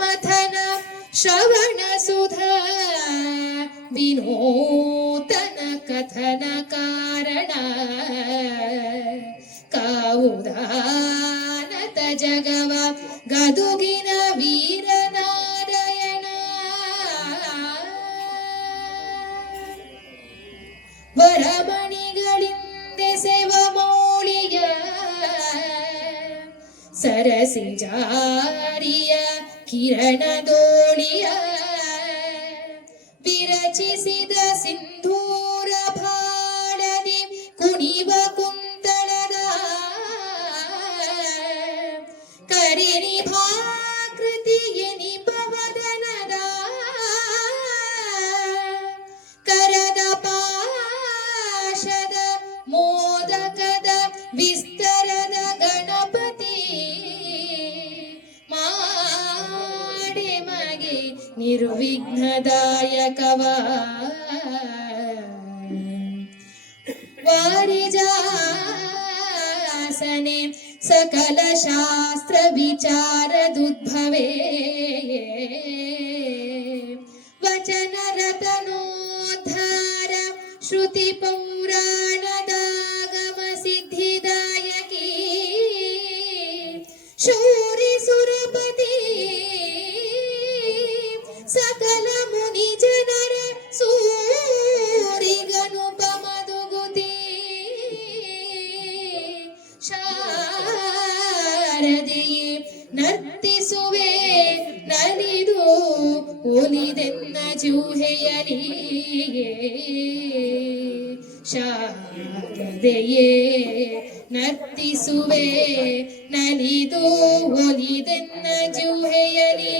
ಮಥನ ಶ್ರವಣ ಸುಧಾ ವಿನೂತನ ಕಥನ ಕಾರಣ ಕಾವುದಾನತ ಜಗವ ಗದುಗಿನ ವೀರನಾರಾಯಣ ವರಮಣಿಗಳಿಂದೆಸೆವ ಮೌಳಿಯ ಸರಸಿ ಜಾರಿಯ ಕಿರಣದೋಳಿಯ ವಿರಚಿಸಿದ ಸಿಂಧೂರ ಭಾಳದಿ ಕುಣಿವ ಕುಂತಳದ ಕರಿನಿಭಾಕೃತಿಯ ನಿಪವದನದ ಕರದ ಪಾಶದ ಮೋದಕದ ವಿಸ್ತರದ ಗಣಪತಿ ಮಾಡೆ ಮಗೆ ನಿರ್ವಿಘ್ನದಾಯಕವ ವಾರಿಜಾಸನೆ ಸಕಲ ಶಾಸ್ತ್ರ ವಿಚಾರದುದ್ಭವೇ ವಚನ ರತನೋದ್ಧಾರ ಶ್ರುತಿ ಪೌರಾಣದಾಗಮ ಸಿದ್ಧಿದಾಯಕಿ ಶೌರಿ ಸುರಪತಿ ಸಕಲ ಮುನಿ ಜನರ ಸೂರಿಗನುಪಮದುಗುತಿ ಶಾರದೆಯೇ ನರ್ತಿಸುವೆ ನಲಿದು ಒಲಿದೆನ್ನ ಜೂಹೆಯಲಿ ಶಾರದೆಯೇ ನರ್ತಿಸುವೆ ನಲಿದು ಒಲಿದೆನ್ನ ಜೂಹೆಯಲಿ.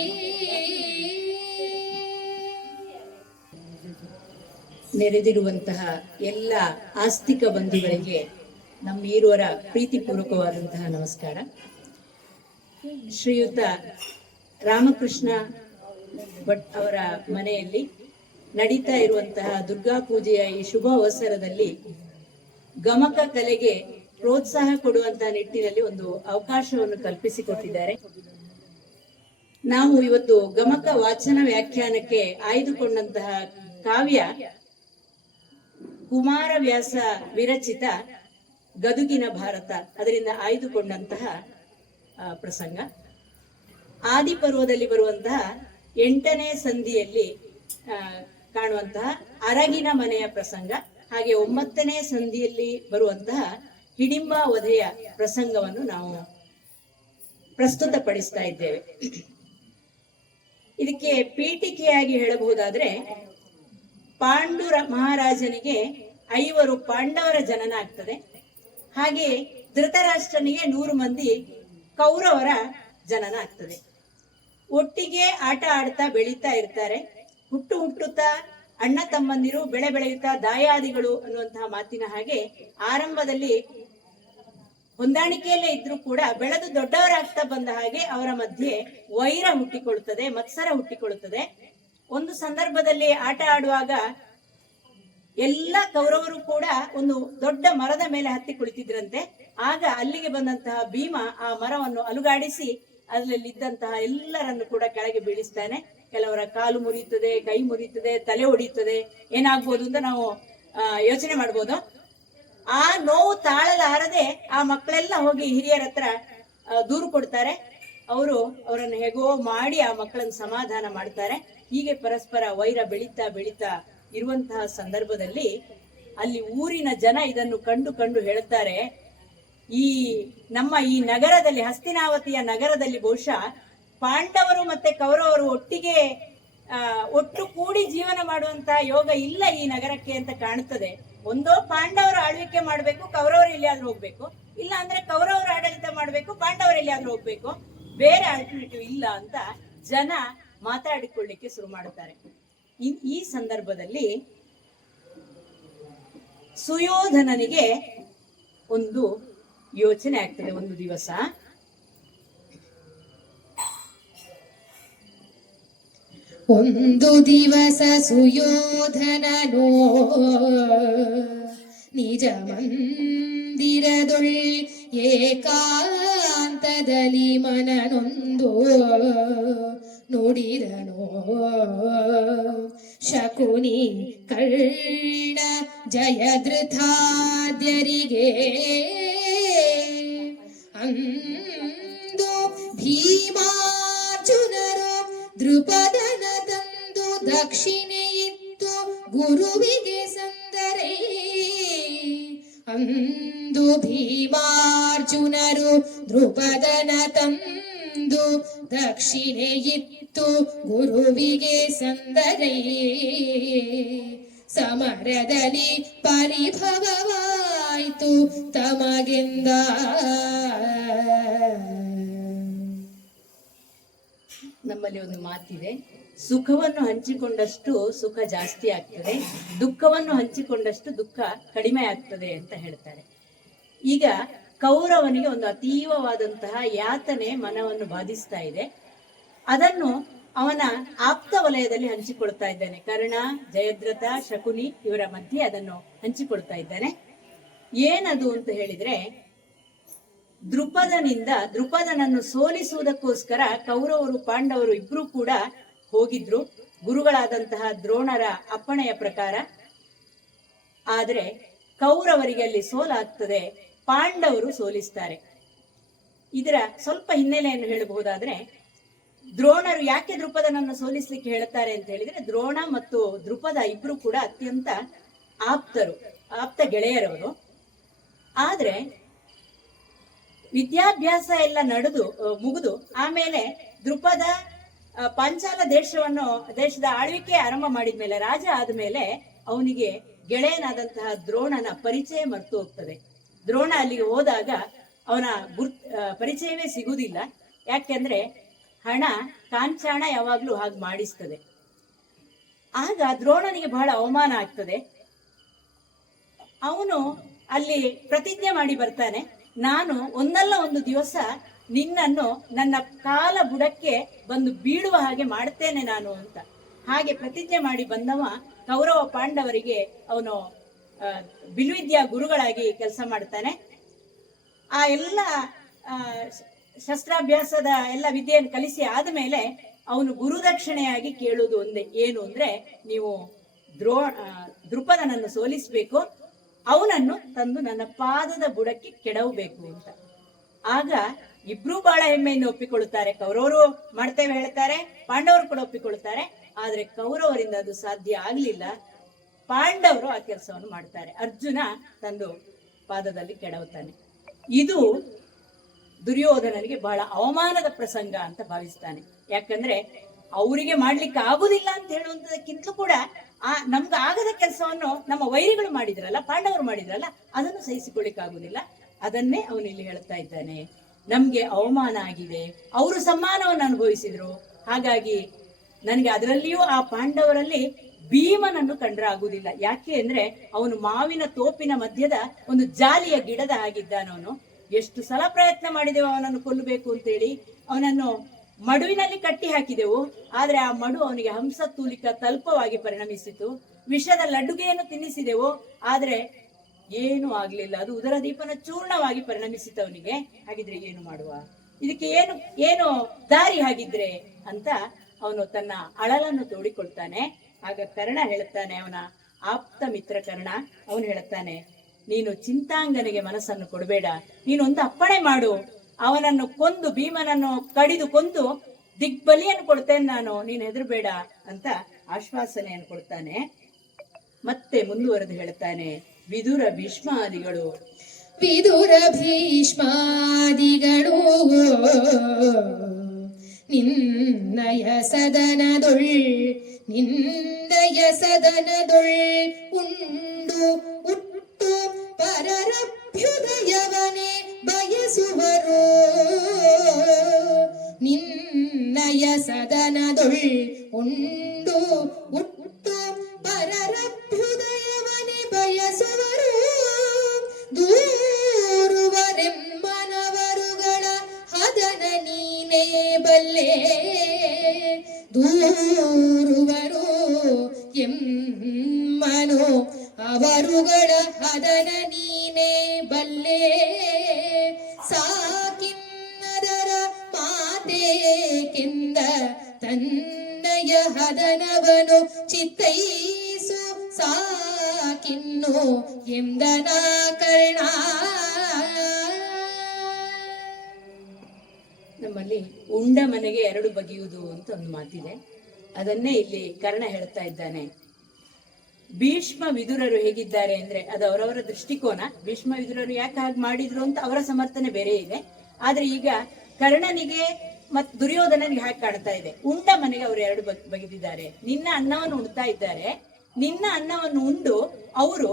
ನೆರೆದಿರುವಂತಹ ಎಲ್ಲ ಆಸ್ತಿಕ ಬಂಧುಗಳಿಗೆ ನಮ್ಮೀರುವರ ಪ್ರೀತಿಪೂರ್ವಕವಾದಂತಹ ನಮಸ್ಕಾರ. ಶ್ರೀಯುತ ರಾಮಕೃಷ್ಣ ಭಟ್ ಅವರ ಮನೆಯಲ್ಲಿ ನಡೀತಾ ಇರುವಂತಹ ದುರ್ಗಾ ಪೂಜೆಯ ಈ ಶುಭ ಅವಸರದಲ್ಲಿ ಗಮಕ ಕಲೆಗೆ ಪ್ರೋತ್ಸಾಹ ಕೊಡುವಂತಹ ನಿಟ್ಟಿನಲ್ಲಿ ಒಂದು ಅವಕಾಶವನ್ನು ಕಲ್ಪಿಸಿಕೊಟ್ಟಿದ್ದಾರೆ. ನಾವು ಇವತ್ತು ಗಮಕ ವಾಚನ ವ್ಯಾಖ್ಯಾನಕ್ಕೆ ಆಯ್ದುಕೊಂಡಂತಹ ಕಾವ್ಯ ಕುಮಾರವ್ಯಾಸ ವಿರಚಿತ ಗದುಗಿನ ಭಾರತ, ಅದರಿಂದ ಆಯ್ದುಕೊಂಡಂತಹ ಪ್ರಸಂಗ. ಆದಿಪರ್ವದಲ್ಲಿ ಬರುವಂತಹ 8ನೇ ಸಂಧಿಯಲ್ಲಿ ಕಾಣುವಂತಹ ಅರಗಿನ ಮನೆಯ ಪ್ರಸಂಗ, ಹಾಗೆ 9ನೇ ಸಂಧಿಯಲ್ಲಿ ಬರುವಂತಹ ಹಿಡಿಂಬ ವಧೆಯ ಪ್ರಸಂಗವನ್ನು ನಾವು ಪ್ರಸ್ತುತಪಡಿಸ್ತಾ ಇದ್ದೇವೆ. ಇದಕ್ಕೆ ಪೀಠಿಕೆಯಾಗಿ ಹೇಳಬಹುದಾದ್ರೆ, ಪಾಂಡುರ ಮಹಾರಾಜನಿಗೆ 5 ಪಾಂಡವರ ಜನನ ಆಗ್ತದೆ. ಹಾಗೆ ಧೃತರಾಷ್ಟ್ರನಿಗೆ 100 ಮಂದಿ ಕೌರವರ ಜನನ ಆಗ್ತದೆ. ಒಟ್ಟಿಗೆ ಆಟ ಆಡ್ತಾ ಬೆಳೀತಾ ಇರ್ತಾರೆ. ಹುಟ್ಟುತ್ತಾ ಅಣ್ಣ ತಮ್ಮಂದಿರು, ಬೆಳೆಯುತ್ತಾ ದಾಯಾದಿಗಳು ಅನ್ನುವಂತಹ ಮಾತಿನ ಹಾಗೆ ಆರಂಭದಲ್ಲಿ ಹೊಂದಾಣಿಕೆಯಲ್ಲೇ ಇದ್ರೂ ಕೂಡ ಬೆಳೆದು ದೊಡ್ಡವರಾಗ್ತಾ ಬಂದ ಹಾಗೆ ಅವರ ಮಧ್ಯೆ ವೈರ ಹುಟ್ಟಿಕೊಳ್ಳುತ್ತದೆ, ಮತ್ಸರ ಹುಟ್ಟಿಕೊಳ್ಳುತ್ತದೆ. ಒಂದು ಸಂದರ್ಭದಲ್ಲಿ ಆಟ ಆಡುವಾಗ ಎಲ್ಲ ಕೌರವರು ಕೂಡ ಒಂದು ದೊಡ್ಡ ಮರದ ಮೇಲೆ ಹತ್ತಿ ಕುಳಿತಿದ್ರಂತೆ. ಆಗ ಅಲ್ಲಿಗೆ ಬಂದಂತಹ ಭೀಮ ಆ ಮರವನ್ನು ಅಲುಗಾಡಿಸಿ ಅದರಲ್ಲಿದ್ದಂತಹ ಎಲ್ಲರನ್ನು ಕೂಡ ಕೆಳಗೆ ಬೀಳಿಸ್ತಾನೆ. ಕೆಲವರ ಕಾಲು ಮುರಿಯುತ್ತದೆ, ಕೈ ಮುರಿಯುತ್ತದೆ, ತಲೆ ಒಡೆಯುತ್ತದೆ. ಏನಾಗ್ಬೋದು ಅಂತ ನಾವು ಯೋಚನೆ ಮಾಡ್ಬೋದು. ಆ ನೋವು ತಾಳಲಾರದೆ ಆ ಮಕ್ಕಳೆಲ್ಲ ಹೋಗಿ ಹಿರಿಯರ ಹತ್ರ ದೂರು ಕೊಡ್ತಾರೆ. ಅವರನ್ನು ಹೇಗೋ ಮಾಡಿ ಆ ಮಕ್ಕಳನ್ನು ಸಮಾಧಾನ ಮಾಡ್ತಾರೆ. ಹೀಗೆ ಪರಸ್ಪರ ವೈರ ಬೆಳೀತಾ ಇರುವಂತಹ ಸಂದರ್ಭದಲ್ಲಿ ಅಲ್ಲಿ ಊರಿನ ಜನ ಇದನ್ನು ಕಂಡು ಹೇಳುತ್ತಾರೆ, ನಮ್ಮ ಈ ನಗರದಲ್ಲಿ, ಹಸ್ತಿನಾವತಿಯ ನಗರದಲ್ಲಿ ಬಹುಶಃ ಪಾಂಡವರು ಮತ್ತೆ ಕೌರವರು ಒಟ್ಟು ಕೂಡಿ ಜೀವನ ಮಾಡುವಂತಹ ಯೋಗ ಇಲ್ಲ ಈ ನಗರಕ್ಕೆ ಅಂತ ಕಾಣುತ್ತದೆ. ಒಂದೋ ಪಾಂಡವರು ಆಳ್ವಿಕೆ ಮಾಡಬೇಕು, ಕೌರವರು ಎಲ್ಲಿಯಾದ್ರೂ ಹೋಗ್ಬೇಕು, ಇಲ್ಲ ಅಂದ್ರೆ ಕೌರವರು ಆಡಳಿತ ಮಾಡಬೇಕು, ಪಾಂಡವರು ಎಲ್ಲಿಯಾದ್ರೂ ಹೋಗ್ಬೇಕು, ಬೇರೆ ಆಲ್ಟರ್ನೇಟಿವ್ ಇಲ್ಲ ಅಂತ ಜನ ಮಾತಾಡಿಕೊಳ್ಳಿಕ್ಕೆ ಶುರು ಮಾಡುತ್ತಾರೆ. ಈ ಸಂದರ್ಭದಲ್ಲಿ ಸುಯೋಧನನಿಗೆ ಒಂದು ಯೋಚನೆ ಆಗ್ತದೆ. ಒಂದು ದಿವಸ ಸುಯೋಧನನೋ ನಿಜ ಮಂದಿರದೊಳ್ ಏಕಾಂತದಲ್ಲಿ ಮನನೊಂದು ನುಡಿದನೋ ಶಕುನಿ ಕರ್ಣ ಜಯದೃಥಾದ್ಯರಿಗೆ ಅಂದು ಭೀಮಾರ್ಜುನರು ದೃಪದನ ತಂದು ದಕ್ಷಿಣೆ ಇತ್ತು ಗುರುವಿಗೆ ಸಂದರೆ ಅಂದು ಭೀಮಾರ್ಜುನರು ದೃಪದನ ತಂದು ದಕ್ಷಿಣೆ ಇತ್ತು ಗುರುವಿಗೆ ಸಂದರೆ ಸಮರದಲ್ಲಿ ಪರಿಭವವಾಯಿತು ತಮಗೆಂದ. ನಮ್ಮಲ್ಲಿ ಒಂದು ಮಾತಿದೆ, ಸುಖವನ್ನು ಹಂಚಿಕೊಂಡಷ್ಟು ಸುಖ ಜಾಸ್ತಿ ಆಗ್ತದೆ, ದುಃಖವನ್ನು ಹಂಚಿಕೊಂಡಷ್ಟು ದುಃಖ ಕಡಿಮೆ ಆಗ್ತದೆ ಅಂತ ಹೇಳ್ತಾರೆ. ಈಗ ಕೌರವನಿಗೆ ಒಂದು ಅತೀವವಾದಂತಹ ಯಾತನೆ ಮನವನ್ನು ಬಾಧಿಸ್ತಾ ಇದೆ. ಅದನ್ನು ಅವನ ಆಪ್ತ ವಲಯದಲ್ಲಿ ಹಂಚಿಕೊಳ್ತಾ ಇದ್ದಾನೆ. ಕರ್ಣ, ಜಯದ್ರಥ, ಶಕುನಿ ಇವರ ಮಧ್ಯೆ ಅದನ್ನು ಹಂಚಿಕೊಳ್ತಾ ಇದ್ದಾನೆ. ಏನದು ಅಂತ ಹೇಳಿದ್ರೆ, ದೃಪದನನ್ನು ಸೋಲಿಸುವುದಕ್ಕೋಸ್ಕರ ಕೌರವರು ಪಾಂಡವರು ಇಬ್ರು ಕೂಡ ಹೋಗಿದ್ರು ಗುರುಗಳಾದಂತಹ ದ್ರೋಣರ ಅಪ್ಪಣೆಯ ಪ್ರಕಾರ. ಆದ್ರೆ ಕೌರವರಿಗೆ ಅಲ್ಲಿ ಸೋಲಾಗ್ತದೆ, ಪಾಂಡವರು ಸೋಲಿಸ್ತಾರೆ. ಇದರ ಸ್ವಲ್ಪ ಹಿನ್ನೆಲೆಯನ್ನು ಹೇಳಬಹುದಾದ್ರೆ, ದ್ರೋಣರು ಯಾಕೆ ದೃಪದನನ್ನು ಸೋಲಿಸ್ಲಿಕ್ಕೆ ಹೇಳ್ತಾರೆ ಅಂತ ಹೇಳಿದ್ರೆ, ದ್ರೋಣ ಮತ್ತು ದೃಪದ ಇಬ್ರು ಕೂಡ ಅತ್ಯಂತ ಆಪ್ತ ಗೆಳೆಯರವರು. ಆದ್ರೆ ವಿದ್ಯಾಭ್ಯಾಸ ಎಲ್ಲ ಮುಗಿದು ಆಮೇಲೆ ದೃಪದ ಪಾಂಚಾಲ ದೇಶದ ಆಳ್ವಿಕೆ ಆರಂಭ ಮಾಡಿದ್ಮೇಲೆ, ರಾಜ ಆದ್ಮೇಲೆ ಅವನಿಗೆ ಗೆಳೆಯನಾದಂತಹ ದ್ರೋಣನ ಪರಿಚಯ ಮರೆತು ಹೋಗ್ತದೆ. ದ್ರೋಣ ಅಲ್ಲಿಗೆ ಹೋದಾಗ ಅವನ ಪರಿಚಯವೇ ಸಿಗುವುದಿಲ್ಲ. ಯಾಕೆಂದ್ರೆ ಹಣ, ಕಾಂಚಾಣ ಯಾವಾಗ್ಲೂ ಹಾಗೆ ಮಾಡಿಸ್ತದೆ. ಆಗ ದ್ರೋಣನಿಗೆ ಬಹಳ ಅವಮಾನ ಆಗ್ತದೆ. ಅವನು ಅಲ್ಲಿ ಪ್ರತಿಜ್ಞೆ ಮಾಡಿ ಬರ್ತಾನೆ, ನಾನು ಒಂದಲ್ಲ ಒಂದು ದಿವಸ ನಿನ್ನನ್ನು ನನ್ನ ಕಾಲ ಬುಡಕ್ಕೆ ಬಂದು ಬೀಳುವ ಹಾಗೆ ಮಾಡ್ತೇನೆ ನಾನು ಅಂತ. ಹಾಗೆ ಪ್ರತಿಜ್ಞೆ ಮಾಡಿ ಬಂದವ ಕೌರವ ಪಾಂಡವರಿಗೆ ಅವನು ಬಿಲ್ವಿದ್ಯಾ ಗುರುಗಳಾಗಿ ಕೆಲಸ ಮಾಡ್ತಾನೆ. ಆ ಎಲ್ಲ ಶಸ್ತ್ರಾಭ್ಯಾಸದ ಎಲ್ಲ ವಿದ್ಯೆಯನ್ನು ಕಲಿಸಿ ಆದ್ಮೇಲೆ ಅವನು ಗುರುದಕ್ಷಿಣೆಯಾಗಿ ಕೇಳುವುದು ಏನು ಅಂದ್ರೆ, ನೀವು ದೃಪದನನ್ನು ಸೋಲಿಸಬೇಕು, ಅವನನ್ನು ತಂದು ನನ್ನ ಪಾದದ ಬುಡಕ್ಕೆ ಕೆಡವಬೇಕು ಅಂತ. ಆಗ ಇಬ್ರು ಬಹಳ ಹೆಮ್ಮೆಯಿಂದ ಒಪ್ಪಿಕೊಳ್ಳುತ್ತಾರೆ. ಕೌರವರು ಮಾಡ್ತೇವೆ ಹೇಳ್ತಾರೆ, ಪಾಂಡವರು ಕೂಡ ಒಪ್ಪಿಕೊಳ್ಳುತ್ತಾರೆ. ಆದ್ರೆ ಕೌರವರಿಂದ ಅದು ಸಾಧ್ಯ ಆಗ್ಲಿಲ್ಲ. ಪಾಂಡವರು ಆ ಕೆಲಸವನ್ನು ಮಾಡ್ತಾರೆ. ಅರ್ಜುನ ತಂದು ಪಾದದಲ್ಲಿ ಕೆಡವುತ್ತಾನೆ. ಇದು ದುರ್ಯೋಧನನಿಗೆ ಬಹಳ ಅವಮಾನದ ಪ್ರಸಂಗ ಅಂತ ಭಾವಿಸ್ತಾನೆ. ಯಾಕಂದ್ರೆ ಅವರಿಗೆ ಮಾಡ್ಲಿಕ್ಕೆ ಆಗುದಿಲ್ಲ ಅಂತ ಹೇಳುವಂತದಕ್ಕಿಂತಲೂ ಕೂಡ ನಮ್ಗೆ ಆಗದ ಕೆಲಸವನ್ನು ನಮ್ಮ ವೈರಿಗಳು ಮಾಡಿದ್ರಲ್ಲ, ಪಾಂಡವರು ಮಾಡಿದ್ರಲ್ಲ, ಅದನ್ನು ಸಹಿಸಿಕೊಳ್ಳಿಕ್ಕಾಗುದಿಲ್ಲ. ಅದನ್ನೇ ಅವನು ಇಲ್ಲಿ ಹೇಳ್ತಾ ಇದ್ದಾನೆ. ನಮ್ಗೆ ಅವಮಾನ ಆಗಿದೆ, ಅವರು ಸಮ್ಮಾನವನ್ನು ಅನುಭವಿಸಿದ್ರು, ಹಾಗಾಗಿ ನನಗೆ ಅದರಲ್ಲಿಯೂ ಆ ಪಾಂಡವರಲ್ಲಿ ಭೀಮನನ್ನು ಕಂಡ್ರೆ ಆಗುದಿಲ್ಲ. ಯಾಕೆ ಅಂದ್ರೆ ಅವನು ಮಾವಿನ ತೋಪಿನ ಮಧ್ಯದ ಒಂದು ಜಾಲಿಯ ಗಿಡದ ಹಾಗಿದ್ದಾನವನು. ಎಷ್ಟು ಸಲ ಪ್ರಯತ್ನ ಮಾಡಿದೆವು ಅವನನ್ನು ಕೊಲ್ಲಬೇಕು ಅಂತೇಳಿ. ಅವನನ್ನು ಮಡುವಿನಲ್ಲಿ ಕಟ್ಟಿ ಹಾಕಿದೆವು, ಆದ್ರೆ ಆ ಮಡು ಅವನಿಗೆ ಹಂಸತೂಲಿಕ ತಲ್ಪವಾಗಿ ಪರಿಣಮಿಸಿತು. ವಿಷದ ಲಡ್ಡುಗೆಯನ್ನು ತಿನ್ನಿಸಿದೆವು, ಆದ್ರೆ ಏನು ಆಗ್ಲಿಲ್ಲ, ಅದು ಉದರ ದೀಪನ ಚೂರ್ಣವಾಗಿ ಪರಿಣಮಿಸಿತು ಅವನಿಗೆ. ಹಾಗಿದ್ರೆ ಏನು ಮಾಡುವ, ಇದಕ್ಕೆ ಏನು ದಾರಿ ಹಾಗಿದ್ರೆ ಅಂತ ಅವನು ತನ್ನ ಅಳಲನ್ನು ತೋಡಿಕೊಳ್ತಾನೆ. ಆಗ ಕರ್ಣ ಹೇಳುತ್ತಾನೆ, ಅವನ ಆಪ್ತ ಮಿತ್ರ ಕರ್ಣ, ಅವನು ಹೇಳುತ್ತಾನೆ, ನೀನು ಚಿಂತಾಂಗನಿಗೆ ಮನಸ್ಸನ್ನು ಕೊಡಬೇಡ, ನೀನೊಂದು ಅಪ್ಪಣೆ ಮಾಡು, ಅವನನ್ನು ಕೊಂದು ಭೀಮನನ್ನು ಕಡಿದು ಕೊಂದು ದಿಗ್ಬಲಿಯನ್ನು ಕೊಡ್ತೇನೆ ನಾನು, ನೀನು ಹೆದರಬೇಡ ಅಂತ ಆಶ್ವಾಸನೆಯನ್ನು ಕೊಡ್ತಾನೆ. ಮತ್ತೆ ಮುಂದುವರೆದು ಹೇಳ್ತಾನೆ, ವಿದುರ ಭೀಷ್ಮಾದಿಗಳು ನಿನ್ನಯ ಸದನದೊಳ್ ಉಂಡು ಉಟ್ಟು ಪರರಭ್ಯುದಯವನೇ ಬಯಸುವರು. ನಿನ್ನಯ ಸದನದೊಳ್ ಉಂಡು ಉಟ್ಟು ಪರರಭ್ಯುದಯವನೇ ಬಯಸುವರು. ದೂರುವರೆಂಬನವರುಗಳ ಹದನ ನೀನೇ ಬಲ್ಲೆ. ದೂರುವರು ಎಮ್ಮನು ಅವರುಗಳ ಹದನ ನೀನೇ ಬಲ್ಲೆ. ಸಾಕಿನ್ನದರ ಮಾತೇಕೆಂದ ತನ್ನಯ ಹದನವನು ಚಿತ್ತೈಸು ಸಾಕಿನ್ನು ಎಂದನ ಕರ್ಣ. ನಮ್ಮಲ್ಲಿ ಉಂಡ ಮನೆಗೆ ಎರಡು ಬಗೆಯುವುದು ಅಂತ ಒಂದು ಮಾತಿದೆ. ಅದನ್ನೇ ಇಲ್ಲಿ ಕರ್ಣ ಹೇಳ್ತಾ ಇದ್ದಾನೆ. ಭೀಷ್ಮ ವಿದುರರು ಹೇಗಿದ್ದಾರೆ ಅಂದ್ರೆ ಅದು ಅವರವರ ದೃಷ್ಟಿಕೋನ. ಭೀಷ್ಮ ವಿದುರರು ಯಾಕೆ ಹಾಗೆ ಮಾಡಿದ್ರು ಅಂತ ಅವರ ಸಮರ್ಥನೆ ಬೇರೆ ಇದೆ. ಆದ್ರೆ ಈಗ ಕರ್ಣನಿಗೆ ಮತ್ತು ದುರ್ಯೋಧನನಿಗೆ ಹಾಗೆ ಕಾಣ್ತಾ ಇದೆ. ಉಂಡ ಮನೆಗೆ ಅವರು ಎರಡು ಬಗೆದಿದ್ದಾರೆ. ನಿನ್ನ ಅನ್ನವನ್ನು ಉಣ್ತಾ ಇದ್ದಾರೆ. ನಿನ್ನ ಅನ್ನವನ್ನು ಉಂಡು ಅವರು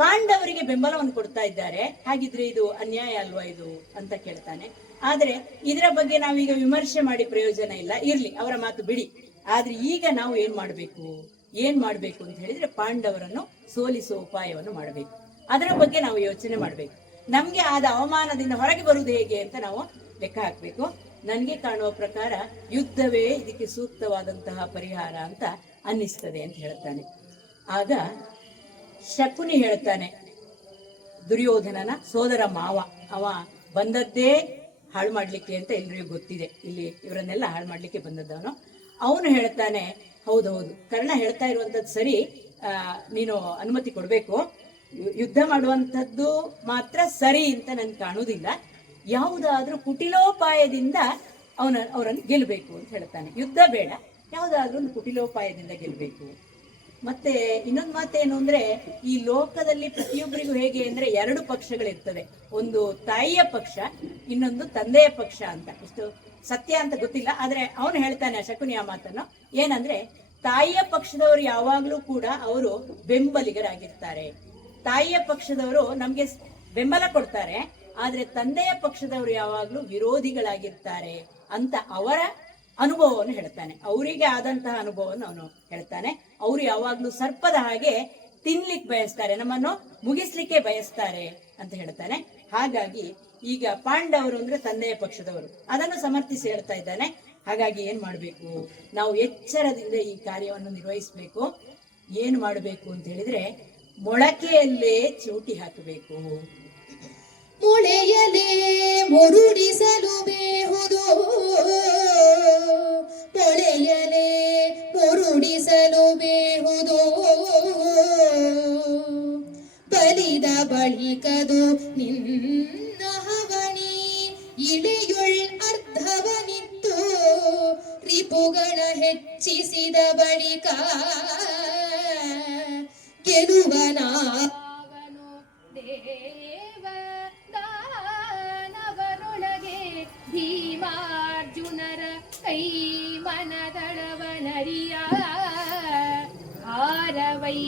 ಪಾಂಡವರಿಗೆ ಬೆಂಬಲವನ್ನು ಕೊಡ್ತಾ ಇದ್ದಾರೆ. ಹಾಗಿದ್ರೆ ಇದು ಅನ್ಯಾಯ ಅಲ್ವಾ ಇದು ಅಂತ ಕೇಳ್ತಾನೆ. ಆದ್ರೆ ಇದರ ಬಗ್ಗೆ ನಾವೀಗ ವಿಮರ್ಶೆ ಮಾಡಿ ಪ್ರಯೋಜನ ಇಲ್ಲ. ಇರ್ಲಿ, ಅವರ ಮಾತು ಬಿಡಿ. ಆದ್ರೆ ಈಗ ನಾವು ಏನ್ ಮಾಡ್ಬೇಕು ಅಂತ ಹೇಳಿದ್ರೆ ಪಾಂಡವರನ್ನು ಸೋಲಿಸುವ ಉಪಾಯವನ್ನು ಮಾಡಬೇಕು. ಅದರ ಬಗ್ಗೆ ನಾವು ಯೋಚನೆ ಮಾಡ್ಬೇಕು. ನಮ್ಗೆ ಆದ ಅವಮಾನದಿಂದ ಹೊರಗೆ ಬರುವುದು ಹೇಗೆ ಅಂತ ನಾವು ಲೆಕ್ಕ ಹಾಕ್ಬೇಕು. ನನಗೆ ಕಾಣುವ ಪ್ರಕಾರ ಯುದ್ಧವೇ ಇದಕ್ಕೆ ಸೂಕ್ತವಾದಂತಹ ಪರಿಹಾರ ಅಂತ ಅನ್ನಿಸ್ತದೆ ಅಂತ ಹೇಳ್ತಾನೆ. ಆಗ ಶಕುನಿ ಹೇಳ್ತಾನೆ, ದುರ್ಯೋಧನನ ಸೋದರ ಮಾವ, ಅವ ಬಂದದ್ದೇ ಹಾಳು ಮಾಡ್ಲಿಕ್ಕೆ ಅಂತ ಎಲ್ರಿಗೂ ಗೊತ್ತಿದೆ. ಇಲ್ಲಿ ಇವರನ್ನೆಲ್ಲ ಹಾಳು ಮಾಡ್ಲಿಕ್ಕೆ ಬಂದದ್ದವನು. ಅವನು ಹೇಳ್ತಾನೆ, ಹೌದೌದು, ಕರ್ಣ ಹೇಳ್ತಾ ಇರುವಂತದ್ದು ಸರಿ, ನೀನು ಅನುಮತಿ ಕೊಡ್ಬೇಕು. ಯುದ್ಧ ಮಾಡುವಂಥದ್ದು ಮಾತ್ರ ಸರಿ ಅಂತ ನನ್ಗೆ ಕಾಣುವುದಿಲ್ಲ. ಯಾವುದಾದ್ರೂ ಕುಟಿಲೋಪಾಯದಿಂದ ಅವರನ್ನು ಗೆಲ್ಲಬೇಕು ಅಂತ ಹೇಳ್ತಾನೆ. ಯುದ್ಧ ಬೇಡ, ಯಾವುದಾದ್ರೂ ಒಂದು ಕುಟಿಲೋಪಾಯದಿಂದ ಗೆಲ್ಲಬೇಕು. ಮತ್ತೆ ಇನ್ನೊಂದು ಮಾತೇನು ಅಂದ್ರೆ, ಈ ಲೋಕದಲ್ಲಿ ಪ್ರತಿಯೊಬ್ಬರಿಗೂ ಹೇಗೆ ಅಂದ್ರೆ ಎರಡು ಪಕ್ಷಗಳಿರ್ತದೆ. ಒಂದು ತಾಯಿಯ ಪಕ್ಷ, ಇನ್ನೊಂದು ತಂದೆಯ ಪಕ್ಷ ಅಂತ. ಇಷ್ಟು ಸತ್ಯ ಅಂತ ಗೊತ್ತಿಲ್ಲ, ಆದ್ರೆ ಅವನು ಹೇಳ್ತಾನೆ ಶಕುನಿ ಆ ಮಾತನ್ನು. ಏನಂದ್ರೆ, ತಾಯಿಯ ಪಕ್ಷದವರು ಯಾವಾಗ್ಲೂ ಕೂಡ ಅವರು ಬೆಂಬಲಿಗರಾಗಿರ್ತಾರೆ. ತಾಯಿಯ ಪಕ್ಷದವರು ನಮ್ಗೆ ಬೆಂಬಲ ಕೊಡ್ತಾರೆ, ಆದ್ರೆ ತಂದೆಯ ಪಕ್ಷದವರು ಯಾವಾಗ್ಲೂ ವಿರೋಧಿಗಳಾಗಿರ್ತಾರೆ ಅಂತ ಅವರ ಅನುಭವವನ್ನು ಹೇಳ್ತಾನೆ. ಅವರಿಗೆ ಆದಂತಹ ಅನುಭವವನ್ನು ಅವನು ಹೇಳ್ತಾನೆ. ಅವರು ಯಾವಾಗ್ಲೂ ಸರ್ಪದ ಹಾಗೆ ತಿನ್ಲಿಕ್ಕೆ ಬಯಸ್ತಾರೆ, ನಮ್ಮನ್ನು ಮುಗಿಸ್ಲಿಕ್ಕೆ ಬಯಸ್ತಾರೆ ಅಂತ ಹೇಳ್ತಾನೆ. ಹಾಗಾಗಿ ಈಗ ಪಾಂಡವರು ಅಂದ್ರೆ ತಂದೆಯ ಪಕ್ಷದವರು, ಅದನ್ನು ಸಮರ್ಥಿಸಿ ಹೇಳ್ತಾ ಇದ್ದಾನೆ. ಹಾಗಾಗಿ ಏನ್ ಮಾಡ್ಬೇಕು, ನಾವು ಎಚ್ಚರದಿಂದ ಈ ಕಾರ್ಯವನ್ನು ನಿರ್ವಹಿಸಬೇಕು. ಏನ್ ಮಾಡಬೇಕು ಅಂತ ಹೇಳಿದ್ರೆ, ಮೊಳಕೆಯಲ್ಲೇ ಚೂಟಿ ಹಾಕಬೇಕು. ಮೊಳೆಯಲೇ ಮುರುಡಿಸಲು ಬೇಹುದು, ಮೊಳೆಯಲೇ ಮುರುಡಿಸಲು ಬೇಹುದು. ಬಲಿದ ಬಳಿಕದು ನಿನ್ನ ಹವಣಿ, ಇಳೆಯೊಳ್ ಅರ್ಧವನಿತ್ತು ರಿಪುಗಳ ಹೆಚ್ಚಿಸಿದ ಬಳಿಕ ಗೆಲುವನಾವನು ದೇವ ದಾನವರೊಳಗೆ ಭೀಮಾರ್ಜುನರ ಕೈ ಮನದಳವನರಿಯ ಹಾರವೈ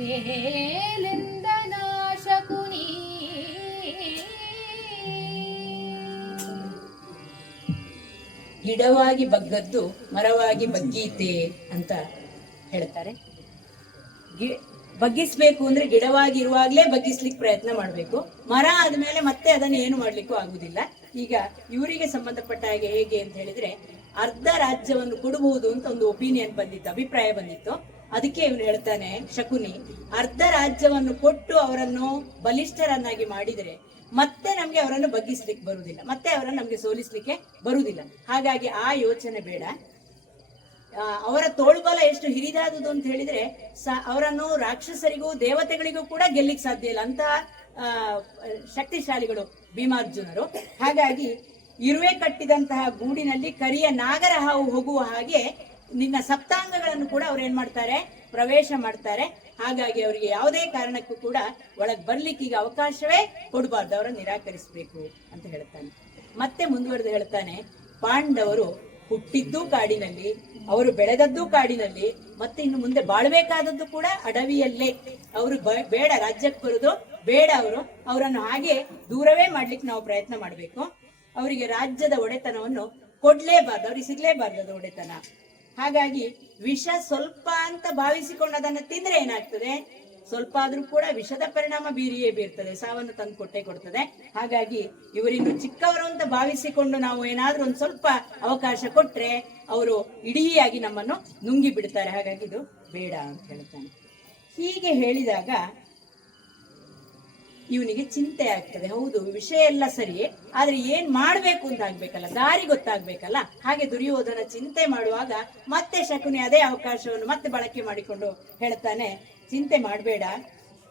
ಮೇಲೆಂದ ನಾಶಕುನಿ. ಗಿಡವಾಗಿ ಬಗ್ಗದ್ದು ಮರವಾಗಿ ಬಗ್ಗೀತೆ ಅಂತ ಹೇಳ್ತಾರೆ. ಬಗ್ಗಿಸ್ಬೇಕು ಅಂದ್ರೆ ಗಿಡವಾಗಿ ಇರುವಾಗ್ಲೇ ಬಗ್ಗಿಸ್ಲಿಕ್ಕೆ ಪ್ರಯತ್ನ ಮಾಡ್ಬೇಕು. ಮರ ಆದ್ಮೇಲೆ ಮತ್ತೆ ಅದನ್ನ ಏನು ಮಾಡ್ಲಿಕ್ಕೂ ಆಗುದಿಲ್ಲ. ಈಗ ಇವರಿಗೆ ಸಂಬಂಧಪಟ್ಟ ಹಾಗೆ ಹೇಗೆ ಅಂತ ಹೇಳಿದ್ರೆ, ಅರ್ಧ ರಾಜ್ಯವನ್ನು ಕೊಡಬಹುದು ಅಂತ ಒಂದು ಒಪಿನಿಯನ್ ಬಂದಿತ್ತು, ಅಭಿಪ್ರಾಯ ಬಂದಿತ್ತು. ಅದಕ್ಕೆ ಇವನು ಹೇಳ್ತಾನೆ ಶಕುನಿ, ಅರ್ಧ ರಾಜ್ಯವನ್ನು ಕೊಟ್ಟು ಅವರನ್ನು ಬಲಿಷ್ಠರನ್ನಾಗಿ ಮಾಡಿದರೆ ಮತ್ತೆ ನಮ್ಗೆ ಅವರನ್ನು ಬಗ್ಗಿಸ್ಲಿಕ್ಕೆ ಬರುವುದಿಲ್ಲ, ಮತ್ತೆ ಅವರನ್ನು ನಮ್ಗೆ ಸೋಲಿಸ್ಲಿಕ್ಕೆ ಬರುವುದಿಲ್ಲ. ಹಾಗಾಗಿ ಆ ಯೋಚನೆ ಬೇಡ. ಅವರ ತೋಳ್ಬಲ ಎಷ್ಟು ಹಿರಿದಾದುದು ಅಂತ ಹೇಳಿದ್ರೆ, ಅವರನ್ನು ರಾಕ್ಷಸರಿಗೂ ದೇವತೆಗಳಿಗೂ ಕೂಡ ಗೆಲ್ಲಿಕ್ ಸಾಧ್ಯ ಇಲ್ಲ, ಅಂತ ಶಕ್ತಿಶಾಲಿಗಳು ಭೀಮಾರ್ಜುನರು. ಹಾಗಾಗಿ ಇರುವೆ ಕಟ್ಟಿದಂತಹ ಗೂಡಿನಲ್ಲಿ ಕರಿಯ ನಾಗರ ಹಾವು ಹೋಗುವ ಹಾಗೆ ನಿನ್ನ ಸಪ್ತಾಂಗಗಳನ್ನು ಕೂಡ ಅವ್ರು ಏನ್ ಮಾಡ್ತಾರೆ, ಪ್ರವೇಶ ಮಾಡ್ತಾರೆ. ಹಾಗಾಗಿ ಅವರಿಗೆ ಯಾವುದೇ ಕಾರಣಕ್ಕೂ ಕೂಡ ಒಳಗ್ ಬರ್ಲಿಕ್ಕೆ ಈಗ ಅವಕಾಶವೇ ಕೊಡಬಾರ್ದು, ಅವರನ್ನು ನಿರಾಕರಿಸಬೇಕು ಅಂತ ಹೇಳ್ತಾನೆ. ಮತ್ತೆ ಮುಂದುವರೆದು ಹೇಳ್ತಾನೆ, ಪಾಂಡವರು ಹುಟ್ಟಿದ್ದು ಕಾಡಿನಲ್ಲಿ, ಅವರು ಬೆಳೆದದ್ದು ಕಾಡಿನಲ್ಲಿ, ಮತ್ತೆ ಇನ್ನು ಮುಂದೆ ಬಾಳ್ಬೇಕಾದದ್ದು ಕೂಡ ಅಡವಿಯಲ್ಲೇ. ಅವರು ಬೇಡ ರಾಜ್ಯಕ್ಕೆ ಬರುದು ಬೇಡ, ಅವರನ್ನು ಹಾಗೆ ದೂರವೇ ಮಾಡ್ಲಿಕ್ಕೆ ನಾವು ಪ್ರಯತ್ನ ಮಾಡಬೇಕು. ಅವರಿಗೆ ರಾಜ್ಯದ ಒಡೆತನವನ್ನು ಕೊಡ್ಲೇಬಾರ್ದು, ಅವ್ರಿಗೆ ಸಿಗ್ಲೇಬಾರ್ದು ಅದು ಒಡೆತನ. ಹಾಗಾಗಿ ವಿಷ ಸ್ವಲ್ಪ ಅಂತ ಭಾವಿಸಿಕೊಂಡು ಅದನ್ನ ತಿಂದ್ರೆ ಏನಾಗ್ತದೆ, ಸ್ವಲ್ಪ ಆದ್ರೂ ಕೂಡ ವಿಷದ ಪರಿಣಾಮ ಬೀರಿಯೇ ಬೀರ್ತದೆ, ಸಾವನ್ನು ತಂದು ಕೊಟ್ಟೆ ಕೊಡ್ತದೆ. ಹಾಗಾಗಿ ಇವರಿನ್ನು ಚಿಕ್ಕವರು ಅಂತ ಭಾವಿಸಿಕೊಂಡು ನಾವು ಏನಾದ್ರೂ ಒಂದು ಸ್ವಲ್ಪ ಅವಕಾಶ ಕೊಟ್ರೆ ಅವರು ಇಡೀಯಾಗಿ ನಮ್ಮನ್ನು ನುಂಗಿ ಬಿಡ್ತಾರೆ. ಹಾಗಾಗಿ ಇದು ಬೇಡ ಅಂತ ಹೇಳ್ತಾನೆ. ಹೀಗೆ ಹೇಳಿದಾಗ ಇವನಿಗೆ ಚಿಂತೆ ಆಗ್ತದೆ. ಹೌದು, ವಿಷಯ ಎಲ್ಲ ಸರಿ, ಆದ್ರೆ ಏನ್ ಮಾಡ್ಬೇಕು ಅಂತ ಆಗ್ಬೇಕಲ್ಲ, ದಾರಿ ಗೊತ್ತಾಗ್ಬೇಕಲ್ಲ. ಹಾಗೆ ದುರ್ಯೋಧನ ಚಿಂತೆ ಮಾಡುವಾಗ ಮತ್ತೆ ಶಕುನಿ ಅದೇ ಅವಕಾಶವನ್ನು ಮತ್ತೆ ಬಳಕೆ ಮಾಡಿಕೊಂಡು ಹೇಳ್ತಾನೆ, ಚಿಂತೆ ಮಾಡಬೇಡ,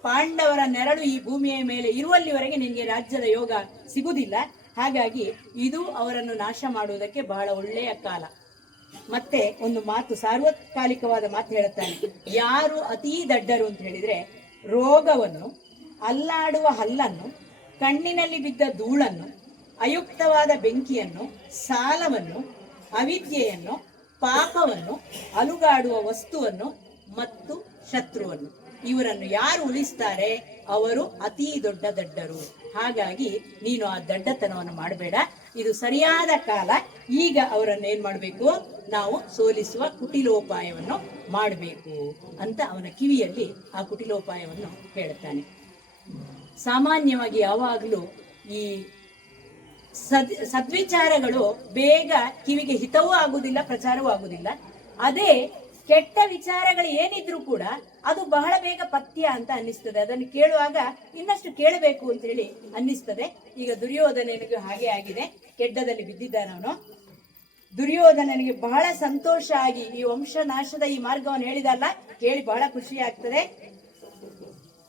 ಪಾಂಡವರ ನೆರಳು ಈ ಭೂಮಿಯ ಮೇಲೆ ಇರುವಲ್ಲಿವರೆಗೆ ನಿನಗೆ ರಾಜ್ಯದ ಯೋಗ ಸಿಗುವುದಿಲ್ಲ. ಹಾಗಾಗಿ ಇದು ಅವರನ್ನು ನಾಶ ಮಾಡುವುದಕ್ಕೆ ಬಹಳ ಒಳ್ಳೆಯ ಕಾಲ. ಮತ್ತೆ ಒಂದು ಮಾತು, ಸಾರ್ವಕಾಲಿಕವಾದ ಮಾತು ಹೇಳುತ್ತಾನೆ, ಯಾರು ಅತೀ ದಡ್ಡರು ಅಂತ ಹೇಳಿದ್ರೆ, ರೋಗವನ್ನು, ಅಲ್ಲಾಡುವ ಹಲ್ಲನ್ನು, ಕಣ್ಣಿನಲ್ಲಿ ಬಿದ್ದ ಧೂಳನ್ನು, ಅಯುಕ್ತವಾದ ಬೆಂಕಿಯನ್ನು, ಸಾಲವನ್ನು, ಅವಿದ್ಯೆಯನ್ನು, ಪಾಪವನ್ನು, ಅಲುಗಾಡುವ ವಸ್ತುವನ್ನು ಮತ್ತು ಶತ್ರುವನ್ನು, ಇವರನ್ನು ಯಾರು ಉಳಿಸ್ತಾರೆ ಅವರು ಅತೀ ದೊಡ್ಡ ದಡ್ಡರು. ಹಾಗಾಗಿ ನೀನು ಆ ದಡ್ಡತನವನ್ನು ಮಾಡಬೇಡ, ಇದು ಸರಿಯಾದ ಕಾಲ. ಈಗ ಅವರನ್ನು ಏನ್ ಮಾಡಬೇಕು, ನಾವು ಸೋಲಿಸುವ ಕುಟಿಲೋಪಾಯವನ್ನು ಮಾಡಬೇಕು ಅಂತ ಅವನ ಕಿವಿಯಲ್ಲಿ ಆ ಕುಟಿಲೋಪಾಯವನ್ನು ಹೇಳುತ್ತಾನೆ. ಸಾಮಾನ್ಯವಾಗಿ ಯಾವಾಗಲೂ ಈ ಸದ್ವಿಚಾರಗಳು ಬೇಗ ಕಿವಿಗೆ ಹಿತವೂ ಆಗುವುದಿಲ್ಲ, ಪ್ರಚಾರವೂ ಆಗುವುದಿಲ್ಲ. ಅದೇ ಕೆಟ್ಟ ವಿಚಾರಗಳು ಏನಿದ್ರು ಕೂಡ ಅದು ಬಹಳ ಬೇಗ ಪಥ್ಯ ಅಂತ ಅನ್ನಿಸ್ತದೆ. ಅದನ್ನು ಕೇಳುವಾಗ ಇನ್ನಷ್ಟು ಕೇಳಬೇಕು ಅಂತ ಹೇಳಿ ಅನ್ನಿಸ್ತದೆ. ಈಗ ದುರ್ಯೋಧನನಿಗೂ ಹಾಗೆ ಆಗಿದೆ, ಕೆಡ್ಡದಲ್ಲಿ ಬಿದ್ದಿದ್ದಾನವನು. ದುರ್ಯೋಧನನಿಗೆ ಬಹಳ ಸಂತೋಷ ಆಗಿ ಈ ವಂಶನಾಶದ ಈ ಮಾರ್ಗವನ್ನು ಹೇಳಿದಲ್ಲ, ಕೇಳಿ ಬಹಳ ಖುಷಿ ಆಗ್ತದೆ.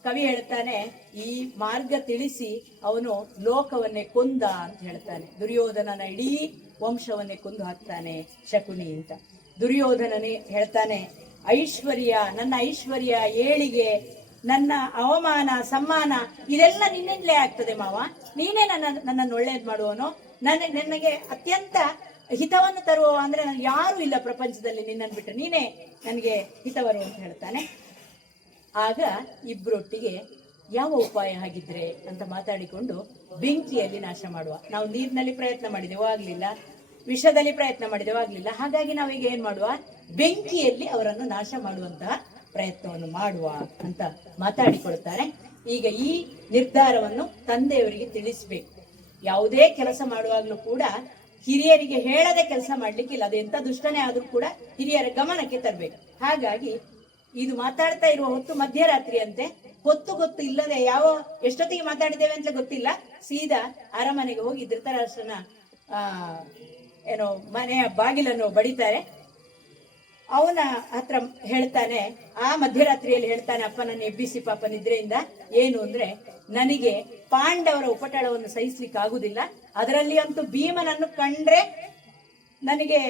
ಕವಿ ಹೇಳ್ತಾನೆ, ಈ ಮಾರ್ಗ ತಿಳಿಸಿ ಅವನು ಲೋಕವನ್ನೇ ಕೊಂದ ಅಂತ ಹೇಳ್ತಾನೆ. ದುರ್ಯೋಧನನ ಇಡೀ ವಂಶವನ್ನೇ ಕೊಂದು ಹಾಕ್ತಾನೆ ಶಕುನಿ ಅಂತ. ದುರ್ಯೋಧನನೇ ಹೇಳ್ತಾನೆ, ಐಶ್ವರ್ಯ, ನನ್ನ ಐಶ್ವರ್ಯ, ಏಳಿಗೆ, ನನ್ನ ಅವಮಾನ, ಸಮ್ಮಾನ ಇದೆಲ್ಲ ನಿನ್ನಿಂದಲೇ ಆಗ್ತದೆ ಮಾವ. ನೀನೇ ನನ್ನನ್ನು ಒಳ್ಳೇದು ಮಾಡುವನು, ನನಗೆ ಅತ್ಯಂತ ಹಿತವನ್ನು ತರುವ ಅಂದ್ರೆ ನನಗೆ ಯಾರು ಇಲ್ಲ ಪ್ರಪಂಚದಲ್ಲಿ ನಿನ್ನನ್ನು ಬಿಟ್ಟು, ನೀನೇ ನನಗೆ ಹಿತವರು ಅಂತ ಹೇಳ್ತಾನೆ. ಆಗ ಇಬ್ಬರೊಟ್ಟಿಗೆ ಯಾವ ಉಪಾಯ ಹಾಗಿದ್ರೆ ಅಂತ ಮಾತಾಡಿಕೊಂಡು ಬೆಂಕಿಯಲ್ಲಿ ನಾಶ ಮಾಡುವ. ನಾವು ನೀರಿನಲ್ಲಿ ಪ್ರಯತ್ನ ಮಾಡಿದೆವು, ಆಗ್ಲಿಲ್ಲ. ವಿಷದಲ್ಲಿ ಪ್ರಯತ್ನ ಮಾಡಿದೆವು, ಆಗ್ಲಿಲ್ಲ. ಹಾಗಾಗಿ ನಾವೀಗ ಏನ್ ಮಾಡುವ, ಬೆಂಕಿಯಲ್ಲಿ ಅವರನ್ನು ನಾಶ ಮಾಡುವಂತಹ ಪ್ರಯತ್ನವನ್ನು ಮಾಡುವ ಅಂತ ಮಾತಾಡಿಕೊಳ್ತಾರೆ. ಈಗ ಈ ನಿರ್ಧಾರವನ್ನು ತಂದೆಯವರಿಗೆ ತಿಳಿಸ್ಬೇಕು. ಯಾವುದೇ ಕೆಲಸ ಮಾಡುವಾಗಲೂ ಕೂಡ ಹಿರಿಯರಿಗೆ ಹೇಳದೆ ಕೆಲಸ ಮಾಡ್ಲಿಕ್ಕಿಲ್ಲ. ಅದೆಂತ ದುಷ್ಟನೇ ಆದ್ರೂ ಕೂಡ ಹಿರಿಯರ ಗಮನಕ್ಕೆ ತರಬೇಕು. ಹಾಗಾಗಿ ಇದು ಮಾತಾಡ್ತಾ ಇರುವ ಹೊತ್ತು ಮಧ್ಯರಾತ್ರಿ ಅಂತೆ, ಗೊತ್ತು ಇಲ್ಲದೆ ಎಷ್ಟೊತ್ತಿಗೆ ಮಾತಾಡಿದ್ದೇವೆ ಅಂತ ಗೊತ್ತಿಲ್ಲ. ಸೀದಾ ಅರಮನೆಗೆ ಹೋಗಿ ಧೃತರಾಷ್ಟ್ರನ ಮನೆಯ ಬಾಗಿಲನ್ನು ಬಡಿತಾರೆ. ಅವನ ಹತ್ರ ಹೇಳ್ತಾನೆ, ಆ ಮಧ್ಯರಾತ್ರಿಯಲ್ಲಿ ಹೇಳ್ತಾನೆ, ಅಪ್ಪ ನನ್ನ ಎಬ್ಬಿಸಿ ಪಾಪ ನಿದ್ರೆಯಿಂದ. ಏನು ಅಂದ್ರೆ, ನನಗೆ ಪಾಂಡವರ ಉಪಟಳವನ್ನು ಸಹಿಸ್ಲಿಕ್ಕೆ ಆಗುದಿಲ್ಲ. ಅದರಲ್ಲಿ ಅಂತೂ ಭೀಮನನ್ನು ಕಂಡ್ರೆ ನನಗೆ